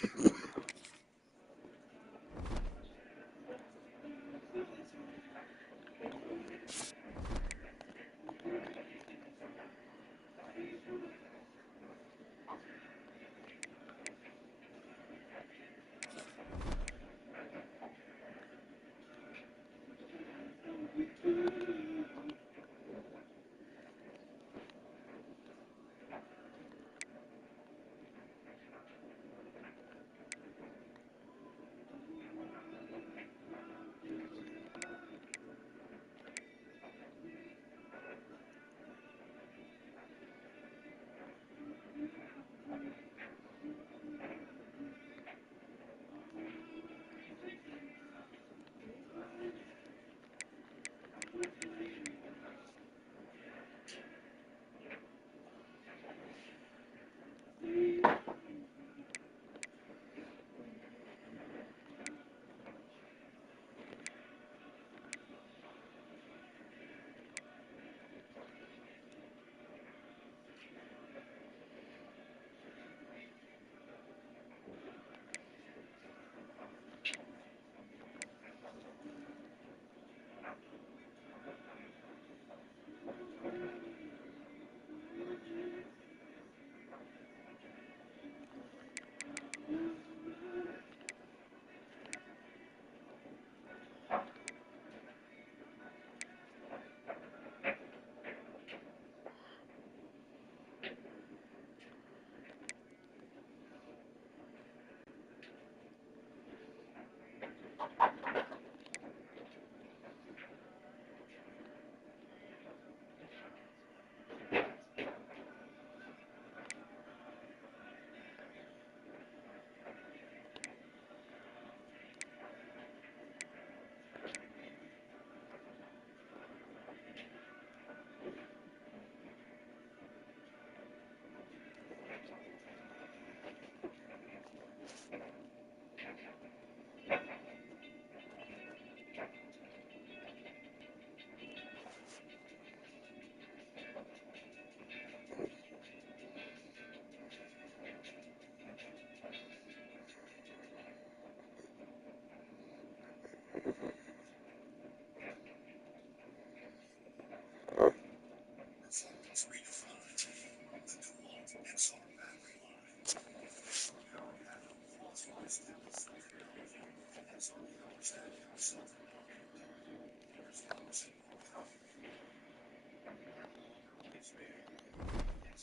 It's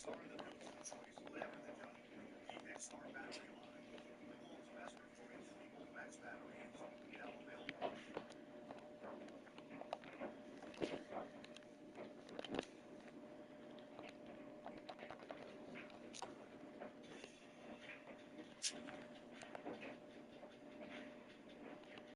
there.